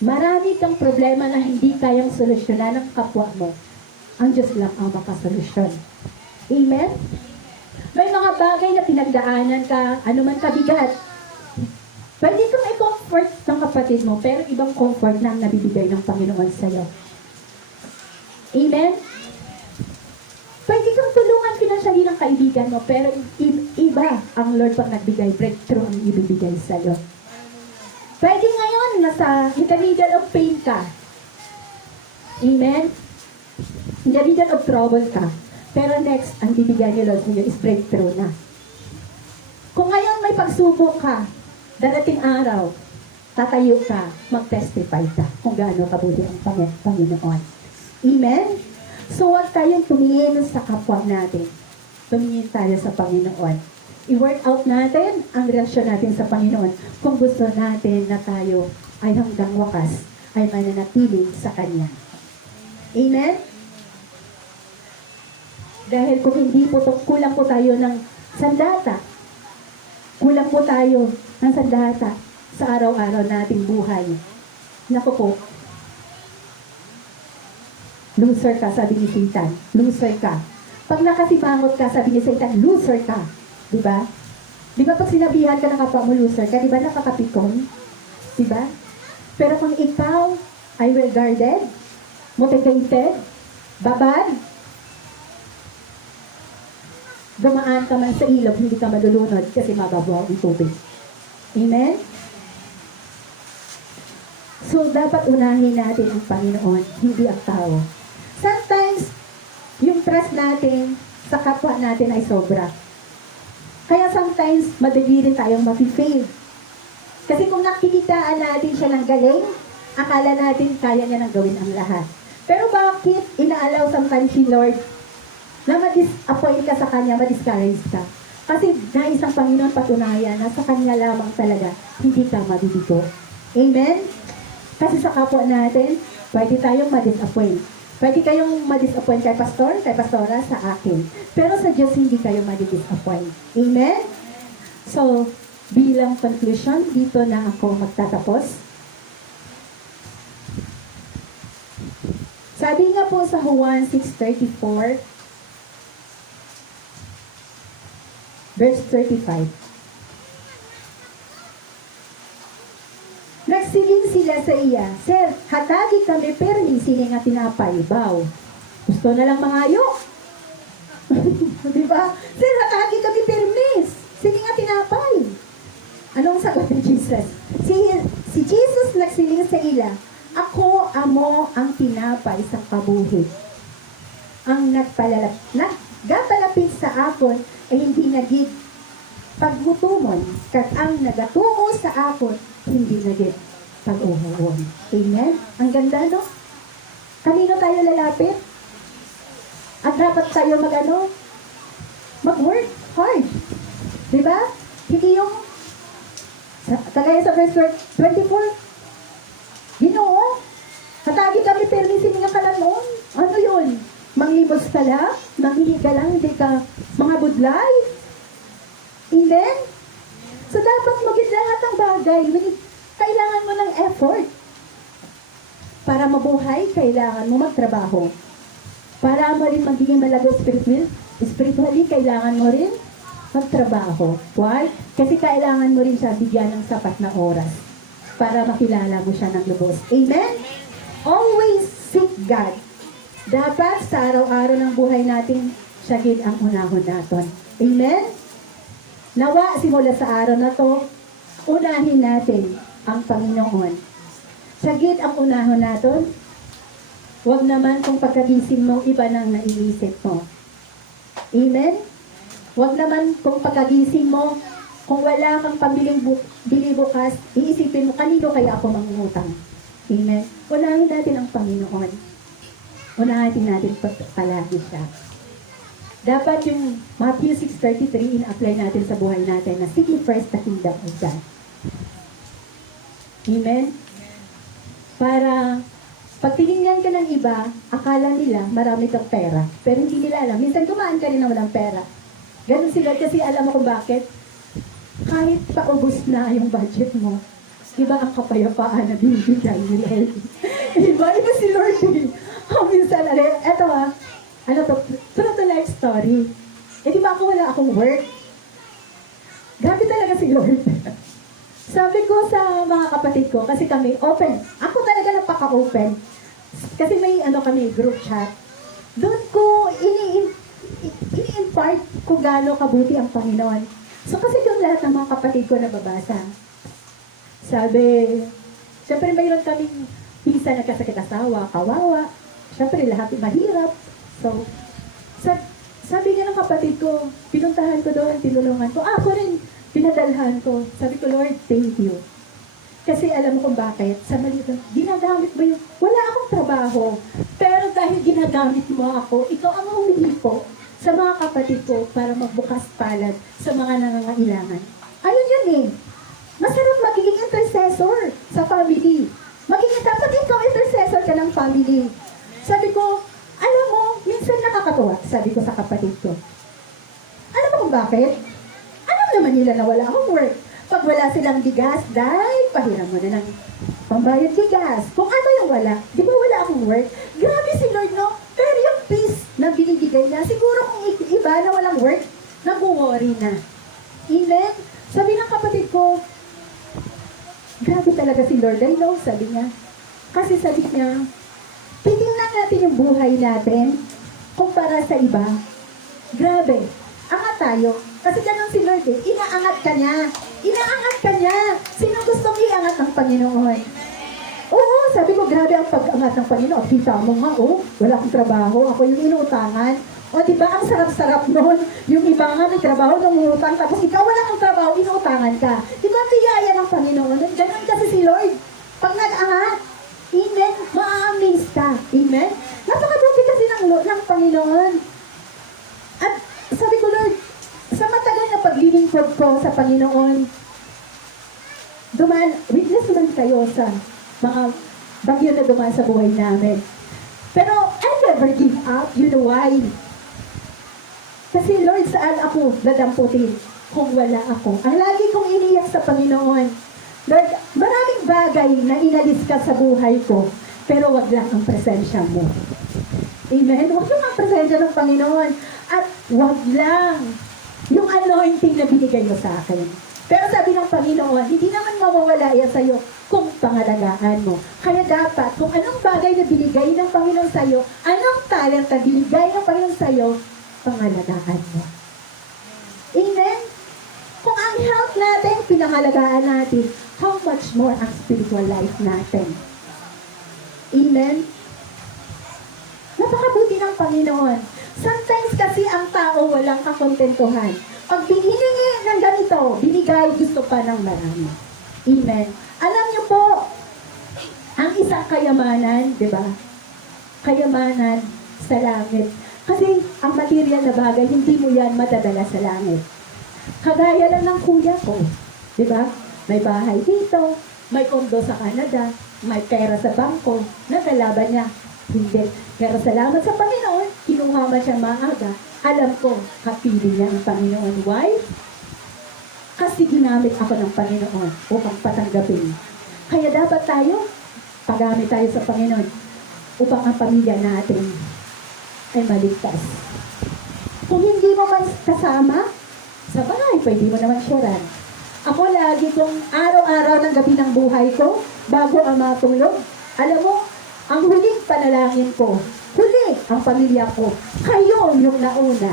Marami kang problema na hindi kayang solusyonan ng kapwa mo. Ang Diyos lang ang makasolusyon. Amen? May mga bagay na pinagdaanan ka, anuman kabigat. Pwede kang i-comfort ng kapatid mo, pero ibang comfort na ang nabibigay ng Panginoon sa'yo. Amen? Pwede kang tulungan financially ng kaibigan mo, pero iba ang Lord pag nagbigay, breakthrough ang ibibigay sa'yo. Pwede ngayon, nasa in the middle of pain ka. Amen? In the middle of trouble ka. Pero next, ang bibigyan ni Lord sa'yo is breakthrough na. Kung ngayon may pagsubok ka, darating araw, tatayo ka, mag-testify ka kung gaano kabuti ang Panginoon. Amen? So, huwag tayong tumingin sa kapwa natin. Tumingin tayo sa Panginoon. I-work out natin ang relasyon natin sa Panginoon kung gusto natin na tayo ay hanggang wakas ay mananatili sa Kanya. Amen? Dahil kung hindi po kulang po tayo ng sandata, kulang po tayo ng sandata sa araw-araw nating buhay. Naku po, loser ka, sabi ni Satan. Loser ka. Pag nakasimangot ka, sabi ni Satan, loser ka. Diba? Diba pag sinabihan ka ng kapwa mo loser ka, diba nakakapikon? Diba? Pero kung ikaw ay well-guarded, motivated, babad, dumaan ka man sa ilog, hindi ka malulunod kasi mababaw ang tubig. Amen? So, dapat unahin natin ang Panginoon, hindi ang tao. Sometimes, yung trust natin sa kapwa natin ay sobra. Kaya sometimes, madali rin tayong mapi-fail. Kasi kung nakikitaan natin siya ng galing, akala natin kaya niya nang gawin ang lahat. Pero bakit inaalaw sometimes si Lord na ma-disappoint ka sa Kanya, ma-discourage ka? Kasi nais ang Panginoon patunayan na sa Kanya lamang talaga, hindi ka mabibigo. Amen? Kasi sa kapwa natin, pwede tayong ma-disappoint. Pwede kayong ma-disappoint kay pastor, kay pastora, sa akin. Pero sa Diyos, hindi kayo ma-disappoint. Amen? So, bilang conclusion, dito na ako magtatapos. Sabi nga po sa Juan 6:34, verse 35. Nagsiling sila sa iya, Sir, hatagi kami permi sini nga tinapay, baw. Gusto na lang mangayo. Diba? Sir, hatagi kami permis, sini nga tinapay. Anong sagot ni Jesus? Si Jesus nagsiling sa ila, ako amo ang tinapay sa kabuhi. Ang nagpalapit sa akon ay hindi nagid paggutumon, kag ang nagatungo sa akon hindi nagid pag-uhawon. Amen? Ang ganda, no? Kanino tayo lalapit? At dapat tayo mag-work hard. Diba? Hindi yung kagaya sa verse 24, Ginoo, hatagi kami permisin nga kalanon. Ano yun? Manglimos ka lang? Manghihiga lang? Hindi ka mga budlay? Amen? So, dapat maging lahat ng bagay. Kailangan mo ng effort. Para mabuhay, kailangan mo magtrabaho. Para mo rin magiging malago spiritually, kailangan mo rin magtrabaho. Why? Kasi kailangan mo rin siya bigyan ng sapat na oras para makilala mo siya ng lubos. Amen? Always seek God. Dapat sa araw-araw ng buhay natin, siya gid ang unahon natin. Amen? Nawa, simula sa araw na to, unahin natin ang Panginoon. Siya gid ang unahon natin. Huwag naman kung pagkagising mo, iba nang naiisip mo. Amen? Huwag naman kung pagkagising mo, kung wala kang pambiling bili bukas, iisipin mo, kanino kaya ako mangungutang? Amen? Unahin natin ang Panginoon. Unahin natin palagi siya. Dapat yung Matthew 6:33, in-apply natin sa buhay natin na seek ye first the kingdom of God. Amen? Para pag tinignan ka ng iba, akala nila marami kang pera. Pero hindi nila alam. Minsan kumaan ka rin na walang pera. Ganun sila kasi alam mo kung bakit. Kahit paubos na yung budget mo, iba ang kapayapaan na binibigay ni Lord. Iba si Lord. Minsan, eto true to life story. Di ba ako wala akong work? Grabe talaga si Lord. Sabi ko sa mga kapatid ko, kasi kami open. Ako talaga napaka-open. Kasi may kami, group chat. Doon ko ini-impart kung gaano kabuti ang Panginoon. So kasi doon lahat ng mga kapatid ko nababasa. Sabi, syempre mayroon kaming minsan nagkasakit asawa, kawawa. Syempre lahat mahirap. So, sabi nga ng kapatid ko, pinuntahan ko doon, tinulungan ko. Ako rin, pinadalhan ko. Sabi ko, Lord, thank you. Kasi alam mo kung bakit? Sa maliit na, ginagamit mo yung, wala akong trabaho. Pero dahil ginagamit mo ako, ikaw ang humingi ko sa mga kapatid ko para magbukas palad sa mga nangangailangan. Ayun yun eh. Masarap magiging intercessor sa family. Dapat ikaw intercessor ka ng family. Sabi ko, alam mo, minsan nakakatuwa, sabi ko sa kapatid ko. Alam mo kung bakit? Alam naman nila na wala akong work. Pag wala silang bigas, dahil pahiram mo na ng pambayad bigas. Kung ano yung wala, di ba wala akong work? Grabe si Lord, no? Pero yung peace na binibigay niya, siguro kung iba na walang work, nag-worry na. Amen? Sabi ng kapatid ko, grabe talaga si Lord. I know, sabi niya. Kasi sabi niya, titingnan natin yung buhay natin kumpara sa iba. Grabe. Angat tayo. Kasi ganun si Lord eh. Inaangat ka niya. Inaangat ka niya. Sino gustong iangat ng Panginoon? Oo, sabi ko, grabe ang pag-angat ng Panginoon. Kita mo nga, oh, wala akong trabaho. Ako yung inuutangan. O, di ba, ang sarap-sarap nun. Yung iba nga may trabaho, nangungutang. Tapos ikaw wala kang trabaho, inuutangan ka. Di ba, tiyaya ng Panginoon? Ganun kasi si Lord. Pag nag-angat, amen, ma-amaze ka. Amen? Napakabuti kasi ng Panginoon. At sabi ko, Lord, sa matagal na paglilingkod ko sa Panginoon, witness man kayo sa mga bagyo na dumaan sa buhay namin. Pero I never give up. You know why? Kasi Lord, saan ako dadamputin kung wala ako? Ang lagi kong iniyak sa Panginoon, Lord, maraming bagay na inalis ka sa buhay ko, pero wag lang ang presensya mo. Amen? Wag lang ang presensya ng Panginoon. At wag lang yung anointing na binigay mo sa akin. Pero sabi ng Panginoon, hindi naman mawawala yan sa'yo kung pangalagaan mo. Kaya dapat, kung anong bagay na binigay ng Panginoon sa'yo, anong talent na binigay ng Panginoon sa'yo, pangalagaan mo. Amen? Kung ang health natin, pinangalagaan natin, how much more ang spiritual life natin. Amen? Napakabuti ng Panginoon. Sometimes kasi ang tao walang kakontentuhan. Pag hiningi ng ganito, binigay, gusto pa ng marami. Amen. Alam niyo po, ang isang kayamanan, di ba? Kayamanan sa langit. Kasi ang material na bagay, hindi mo yan madadala sa langit. Kagaya lang ng kuya ko. Di ba? May bahay dito, may kondo sa Canada, may pera sa bangko, nadala ba niya? Hindi. Pero salamat sa Panginoon, kinuha man siya maaga. Alam ko, kapili niya ang Panginoon. Why? Kasi ginamit ako ng Panginoon upang patanggapin. Kaya dapat tayo, paggamit tayo sa Panginoon upang ang pamilya natin ay maligtas. Kung hindi mo man kasama, sa bahay, pwede mo naman sharean. Ako lagi kong araw-araw ng gabi ng buhay ko, bago ang matulog, alam mo, ang huling panalangin ko, huli ang pamilya ko, kayo yung nauna.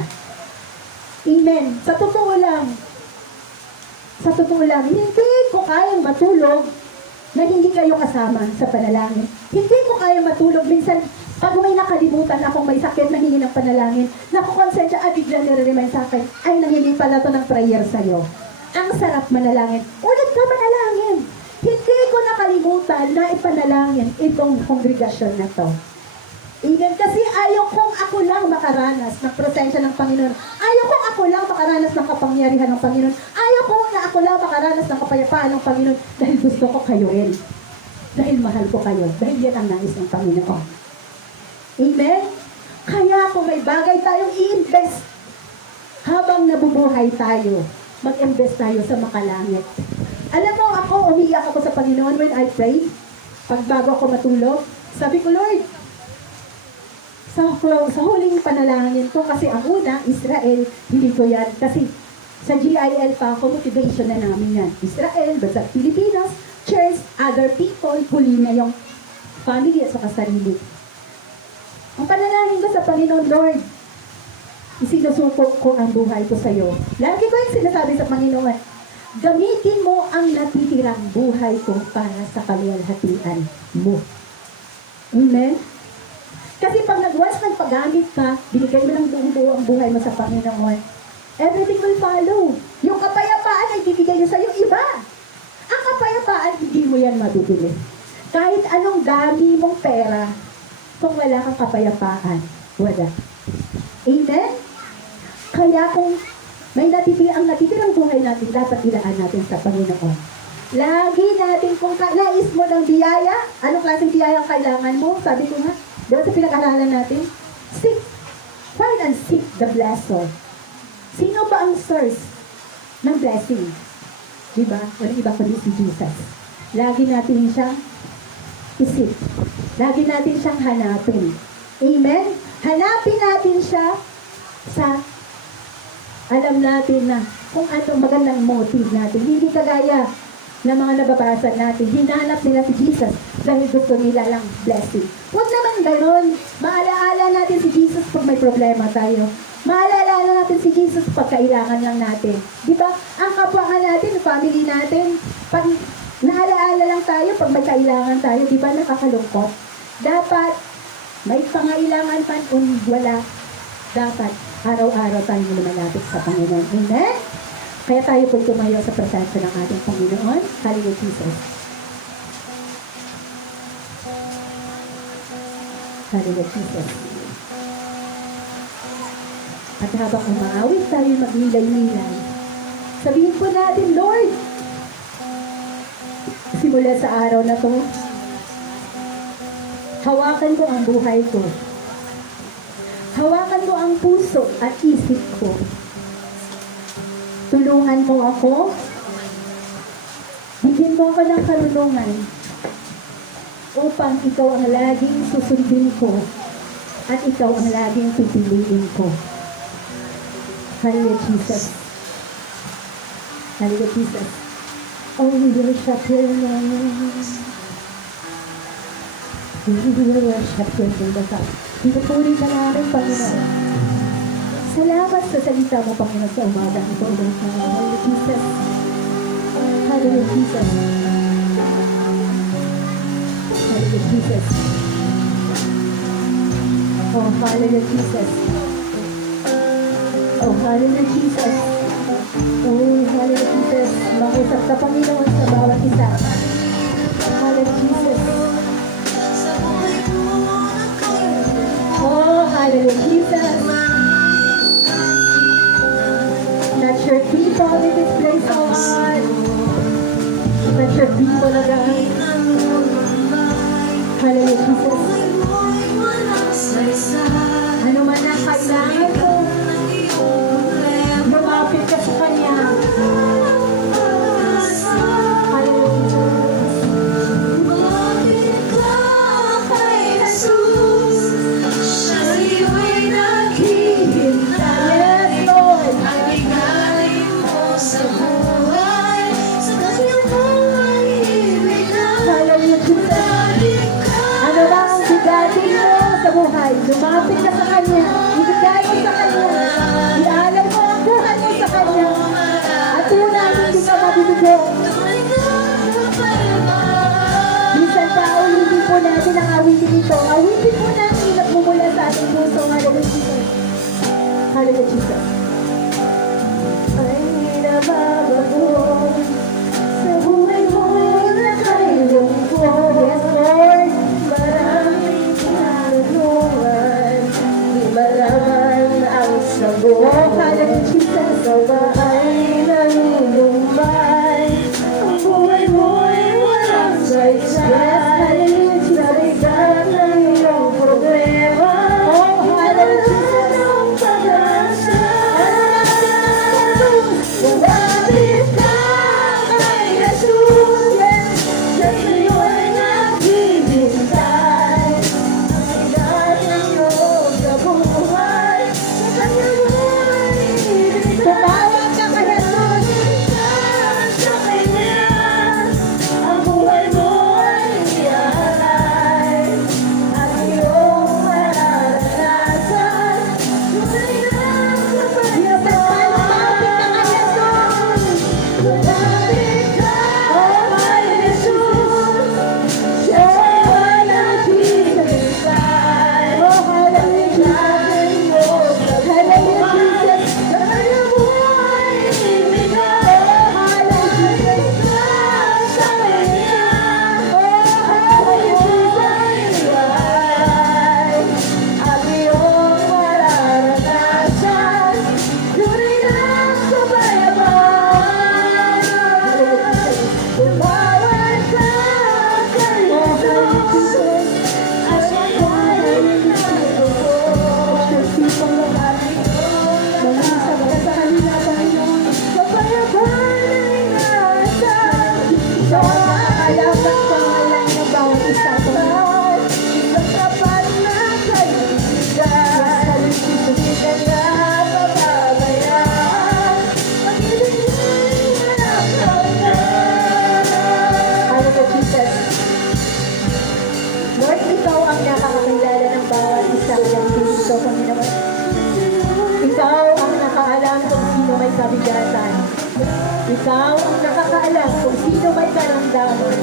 Amen. Sa totoo lang, hindi ko kayang matulog na hindi kayo kasama sa panalangin. Hindi ko kayang matulog. Minsan, pag may nakalimutan akong may sakit na hingi ng panalangin, nakukonsensya, bigla nire-remind sa akin, ay, nangingi pala to ng prayer sa'yo. Ang sarap manalangin. Ulit ka manalangin. Hindi ko nakalimutan na ipanalangin itong kongregasyon na to. Even kasi ayaw kong ako lang makaranas ng presensya ng Panginoon. Ayaw kong ako lang makaranas ng kapangyarihan ng Panginoon. Ayaw kong na ako lang makaranas ng kapayapaan ng Panginoon dahil gusto ko kayo rin. Dahil mahal ko kayo. Dahil yan ang nais ng Panginoon. Amen? Kaya kung may bagay tayong i-invest, habang nabubuhay tayo, mag-invest tayo sa makalangit. Alam mo, ako, umiyak ako sa Panginoon when I pray. Pag bago ako matulog, sabi ko, Lord, sa huling panalangin ko, kasi ang una, Israel, hindi ko yan. Kasi sa GIL pa ako, motivation na namin yan. Israel, Bansa Pilipinas, church, other people, huli na yung family at saka sarili. Ang panalangin ko sa Panginoon, Lord, isinusukot ko ang buhay ko sa iyo. Lagi ko yung sinasabi sa Panginoon, gamitin mo ang natitirang buhay ko para sa kaluwalhatian mo. Amen? Kasi pag once nagpagamit ka, binigay mo ng buo ang buhay mo sa Panginoon, everything will follow. Yung kapayapaan ay bibigay niyo sa iyo iba. Ang kapayapaan, hindi mo yan mabibili. Kahit anong dami mong pera, kung wala kang kapayapaan, wala. Amen? Kaya kung may natitirang buhay natin, dapat ilaan natin sa Panginoon. Lagi natin, kung nais mo ng biyaya, anong klaseng biyaya ang kailangan mo? Sabi ko nga, di ba sa pinag-aralan natin? Find and seek the blessor. Sino ba ang source ng blessing? Di ba? Walang iba kundi si Jesus. Lagi natin siyang isip. Lagi natin siyang hanapin. Amen? Hanapin natin siya sa alam natin na kung ano magandang motive natin. Hindi kagaya ng mga nababasa natin. Hinanap nila si Jesus dahil gusto nila lang blessing. Huwag naman ganon. Maalaala natin si Jesus pag may problema tayo. Maalaala natin si Jesus pag kailangan lang natin. Di ba? Ang kapwa nga natin, family natin, pag naalaala lang tayo pag may kailangan tayo, di ba nakakalungkot? Dapat may pangailangan man o wala. Dapat araw-araw tayo lumalapit sa Panginoon. Amen? Kaya tayo po tumayo sa presensya ng ating Panginoon. Hallelujah, Jesus. Hallelujah, Jesus. At habang umaawit tayo magnilay-nilay, sabihin po natin, Lord, simula sa araw na to, hawakan ko ang buhay ko. Hawakan mo ang puso at isip ko. Tulungan mo ako. Bigyan mo ako ng karunungan upang ikaw ang laging susundin ko at ikaw ang laging pipiliin ko. Hallelujah, Jesus. Hallelujah, Jesus. Oh, we worship your name. We worship your name, God. Pinupuri ka namin, Panginoon. Salamat sa salita mo, Panginoon, sa umaga ito. Hallelujah, Jesus. Hallelujah, Jesus. Hallelujah, Jesus. Oh, hallelujah, Jesus. Oh, hallelujah, Jesus. Oh, hallelujah, Jesus. Makusap ka, Panginoon, sa bawat isa. Hallelujah, Jesus. Oh, hallelujah, Jesus. Touch your people in this place, oh God. Touch your people, oh God. Hallelujah, Jesus. Ano man ang kailangan mo, lumapit ka sa Kanya. Hallelujah, Jesus. Yes, Lord. Hallelujah, Jesus. Ano ba ang bigatin mo sa buhay? Lumapit ka sa Kanya. Ibigay mo sa Kanya. Ialay mo ang buhay mo sa Kanya. At tunay, hindi ka mabibigo. Minsan tao, hindi po natin ang awitin ito. Awitin po natin yung nagmumula sa ating puso. Hallelujah, Jesus. Hallelujah, Jesus. Ay nababago sa buhay mo na kay lungkot. Yes, Lord. Maraming tinulungan, di malaman ang sagot. Oh, hallelujah, Jesus. Sawa ay nanulumbay, ang buhay mo'y walang saysay. Yes, hallelujah, Jesus. Narigat ng iyong problema. Oh, hallelujah, Jesus. Ang pag-asa, ang natin ang Ikaw ang nakakaalam kung sino may karamdaman.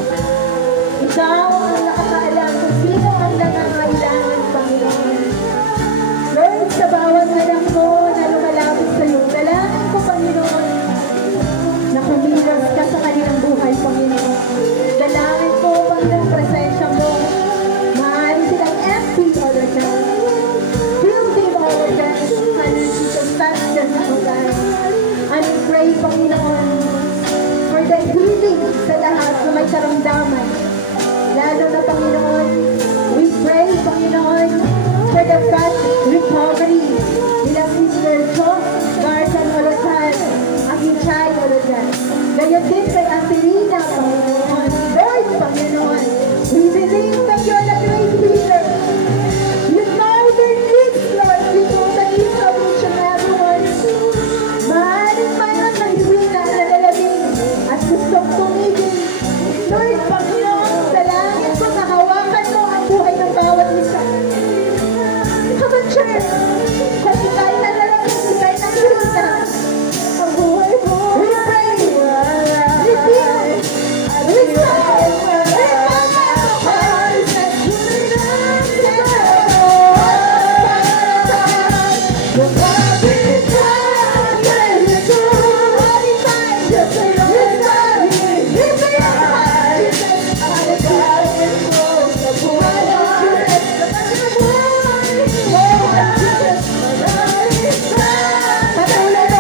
Ikaw ang nakakaalam kung sino ang nangangailangan, Panginoon. Lord, sa bawat anak mo na lumalapit sa iyo, dalangin ko, Panginoon, na kumilos ka sa kanilang buhay, Panginoon. Dalangin ko, Panginoon, presensya mo. Maaari silang empty all the time. Fill them all the time. Hallelujah, Jesus, touch them, O God. And we pray, Panginoon, for the healing sa lahat na may karamdaman. Lalo na, Panginoon, we pray, Panginoon, for the fast recovery nila Sister Jo, Garson Olotan, Akichay Olotan. Gayon din kay Angelina, Panginoon. Lord, Panginoon, we believe that you are the great healer. You know their needs, Lord. You know the needs of each and every one. Maaaring mayroon na hihina na lalamig at gustong tumigil. Lord, Panginoon, dalangin ko na hawakan mo ang buhay ng bawat isa. Come on, church. Kung ikay na lalamig, ikay na hihina. Ang buhay mo. We pray. Reveal. Restore.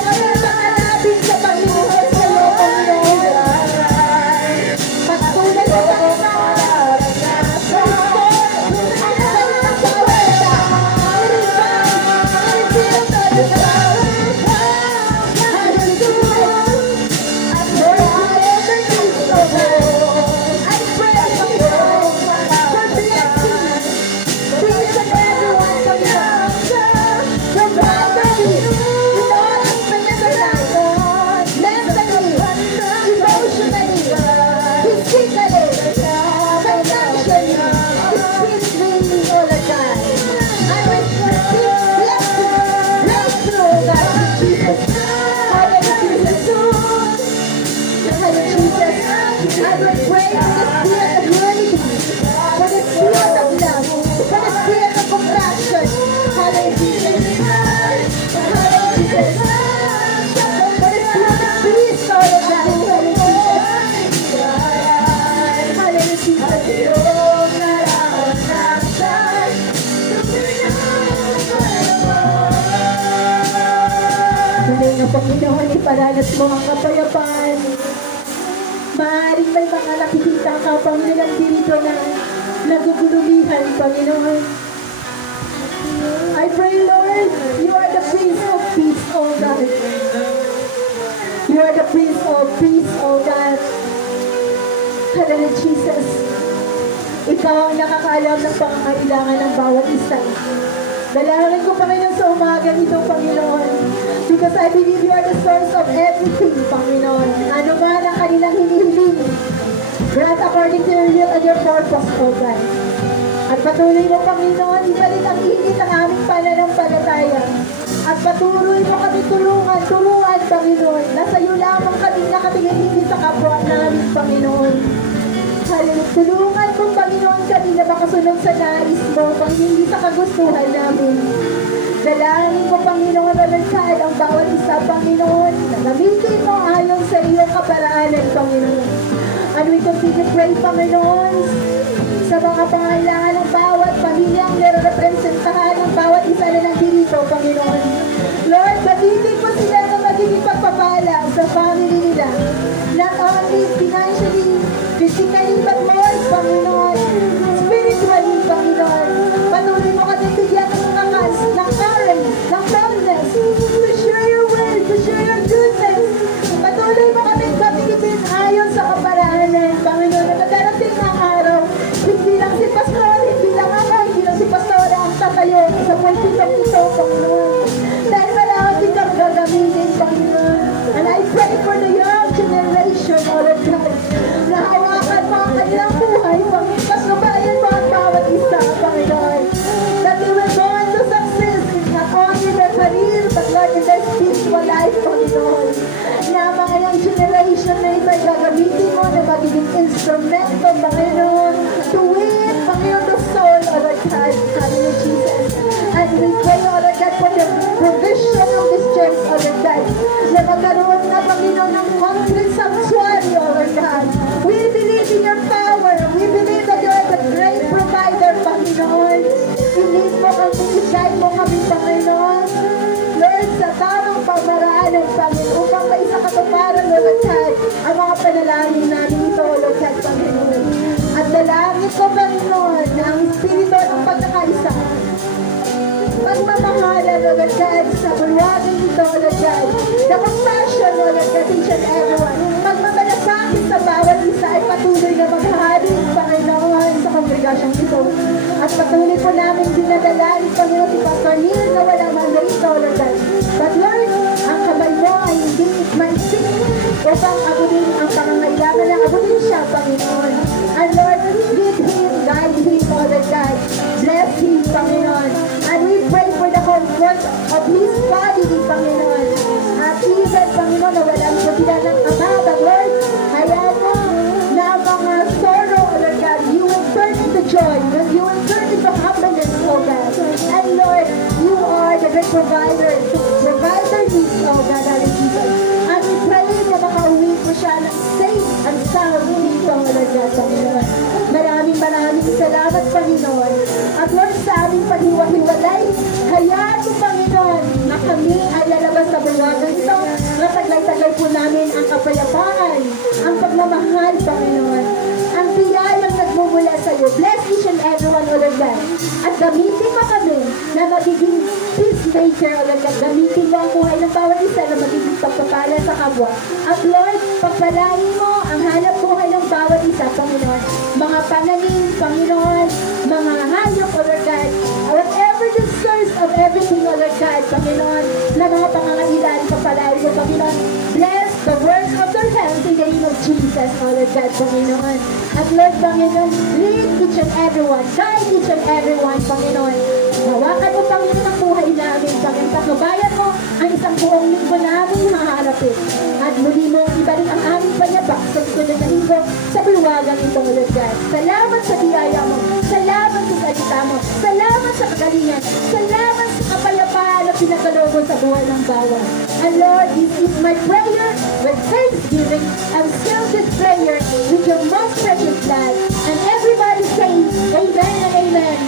Patuloy mo kayo pangalapin sa Panginoon sa iyo, Panginoon. Patuloy mo kayo Panginoon, iparanas mo ang kapayapaan. Maaaring may mga nakikita ka, Panginoon, dito na naguguluhan, Panginoon. I pray, Lord, you are the Prince of Peace, O God. You are the Prince of Peace, O God. Hallelujah, Jesus. Ikaw ang nakakaalam ng pangangailangan ng bawat isa. Dalangin ko, Panginoon, sa umaga ito, Panginoon. Because I believe you are the source of everything, Panginoon. Ano man ang kanilang hinihiling. Grant according to your will and your purpose, O God. At patuloy mo, Panginoon, ibalik ang init ng aming pananampalataya. At patuloy mo kami tulungan, Panginoon. Nasa iyo lamang kami nakatingin hindi sa kapwa namin, Panginoon. Hallelujah. Tulungan mo, Panginoon, kami na makasunod sa nais mo, hindi sa kagustuhan namin. Dalangin ko, Panginoon, alansad ang bawat isa, Panginoon, na gamitin mo ayon sa iyong kaparaanan, Panginoon. And we continue to pray, Panginoon, sa mga pangailangan ng bawat pamilyang nire-representahan ng bawat isa na nandito, Panginoon. Lord, gamitin mo sila na magiging pagpapala sa family nila. Not only financially, physically, but more, Panginoon. Spiritually, Panginoon. Patuloy mo kami bigyan ng lakas, ng courage, ng boldness, to share your word, to share your goodness. Patuloy mo kami gamitin ayon sa kaparaanan, Panginoon. At darating ang araw, hindi lang si Pastor, hindi lang ako, hindi lang si Pastor ang tatayo sa pulpitong ito, Panginoon. Dahil marami kang gagamitin, Panginoon. And I pray for the young generation, all of God. station na ito ay gagamitin mo na magiging instrumento, Panginoon, to win, Panginoon, the soul, O Lord God, hallelujah, Jesus. And we pray, O Lord God, for the provision of this church, O Lord God, na magkaroon na, Panginoon, ng concrete sanctuary, O Lord God. We believe in your power. We believe that you are the great provider, Panginoon. Believe mo kami, isay mo kami, Panginoon. Lord, sa tamang pamaraanan, Panginoon, upang maisa katuparan, O Lord God, ang mga panalangin namin ito, O Lord God, Panginoon. At dalangin ko, Panginoon, na ang Espiritu ng pagkakaisa, pagmamahalan, O Lord God, sa bulwagan ito, O Lord God, the compassion, O Lord God, each and everyone, pagmamalasakit sa bawat isa ay patuloy na maghahari, Panginoon, sa kongregasyong ito. At patuloy po namin dinadalangin, Panginoon, si Pastor Neil na walang mandarito, O Lord God. But Lord, ang kamay mo ay hindi maisip upang abutin ang pangangailangan ng abutin siya, Panginoon. And Lord, lead him, guide him, O Lord God. Bless him, Panginoon. And we pray for the comfort of his family, Panginoon. At even, Panginoon, na walang sila ng ama, but Lord, hayaan mo na mga sorrow, O Lord God, you will turn into joy, and you will turn into happiness, O God. And Lord, you are the great provider to provide their needs, O God, our Jesus. And we pray na makauwi po siya ng safe and sound dito, O Lord God, Panginoon. Maraming salamat, Panginoon. At Lord, sa aming paghiwa-hiwalay, hayaan mo, Panginoon, na kami ay lalabas sa bulwagan ito, na taglay-taglay po namin ang kapayapaan, ang pagmamahal, Panginoon, ang biyayang nagmumula sa iyo. Bless each and everyone, O Lord God. At gamitin mo kami na magiging peacemaker, O Lord God. Gamitin mo ang buhay ng bawat isa na magiging pagpapala sa kapwa. At Lord, pagpalain mo ang hanap buhay ng bawat isa, Panginoon. Mga pananim, Panginoon, mga hayop, O Lord God. Whatever the source of everything, O Lord God, Panginoon, na mga pangangailan, pagpalain mo, Panginoon. Bless the works of their hands in the name of Jesus, O Lord God, Panginoon. At Lord, Panginoon, lead each and everyone, guide each and everyone, Panginoon. Hawakan mo, Panginoon, ang buhay namin, Panginoon. Patnubayan mo ang isang buong linggo namin haharapin. At muli mo ibalik ang aming panyabak sa susunod na linggo sa bulwagan ito, O Lord God. Salamat sa biyaya mo. Salamat sa salita mo. Salamat sa kagalingan. Salamat sa kapayapaan na pinagkaloob mo sa buhay ng bawat. And Lord, this is my prayer with thanksgiving and seal this prayer with your most precious blood. And everybody say, Amen and Amen.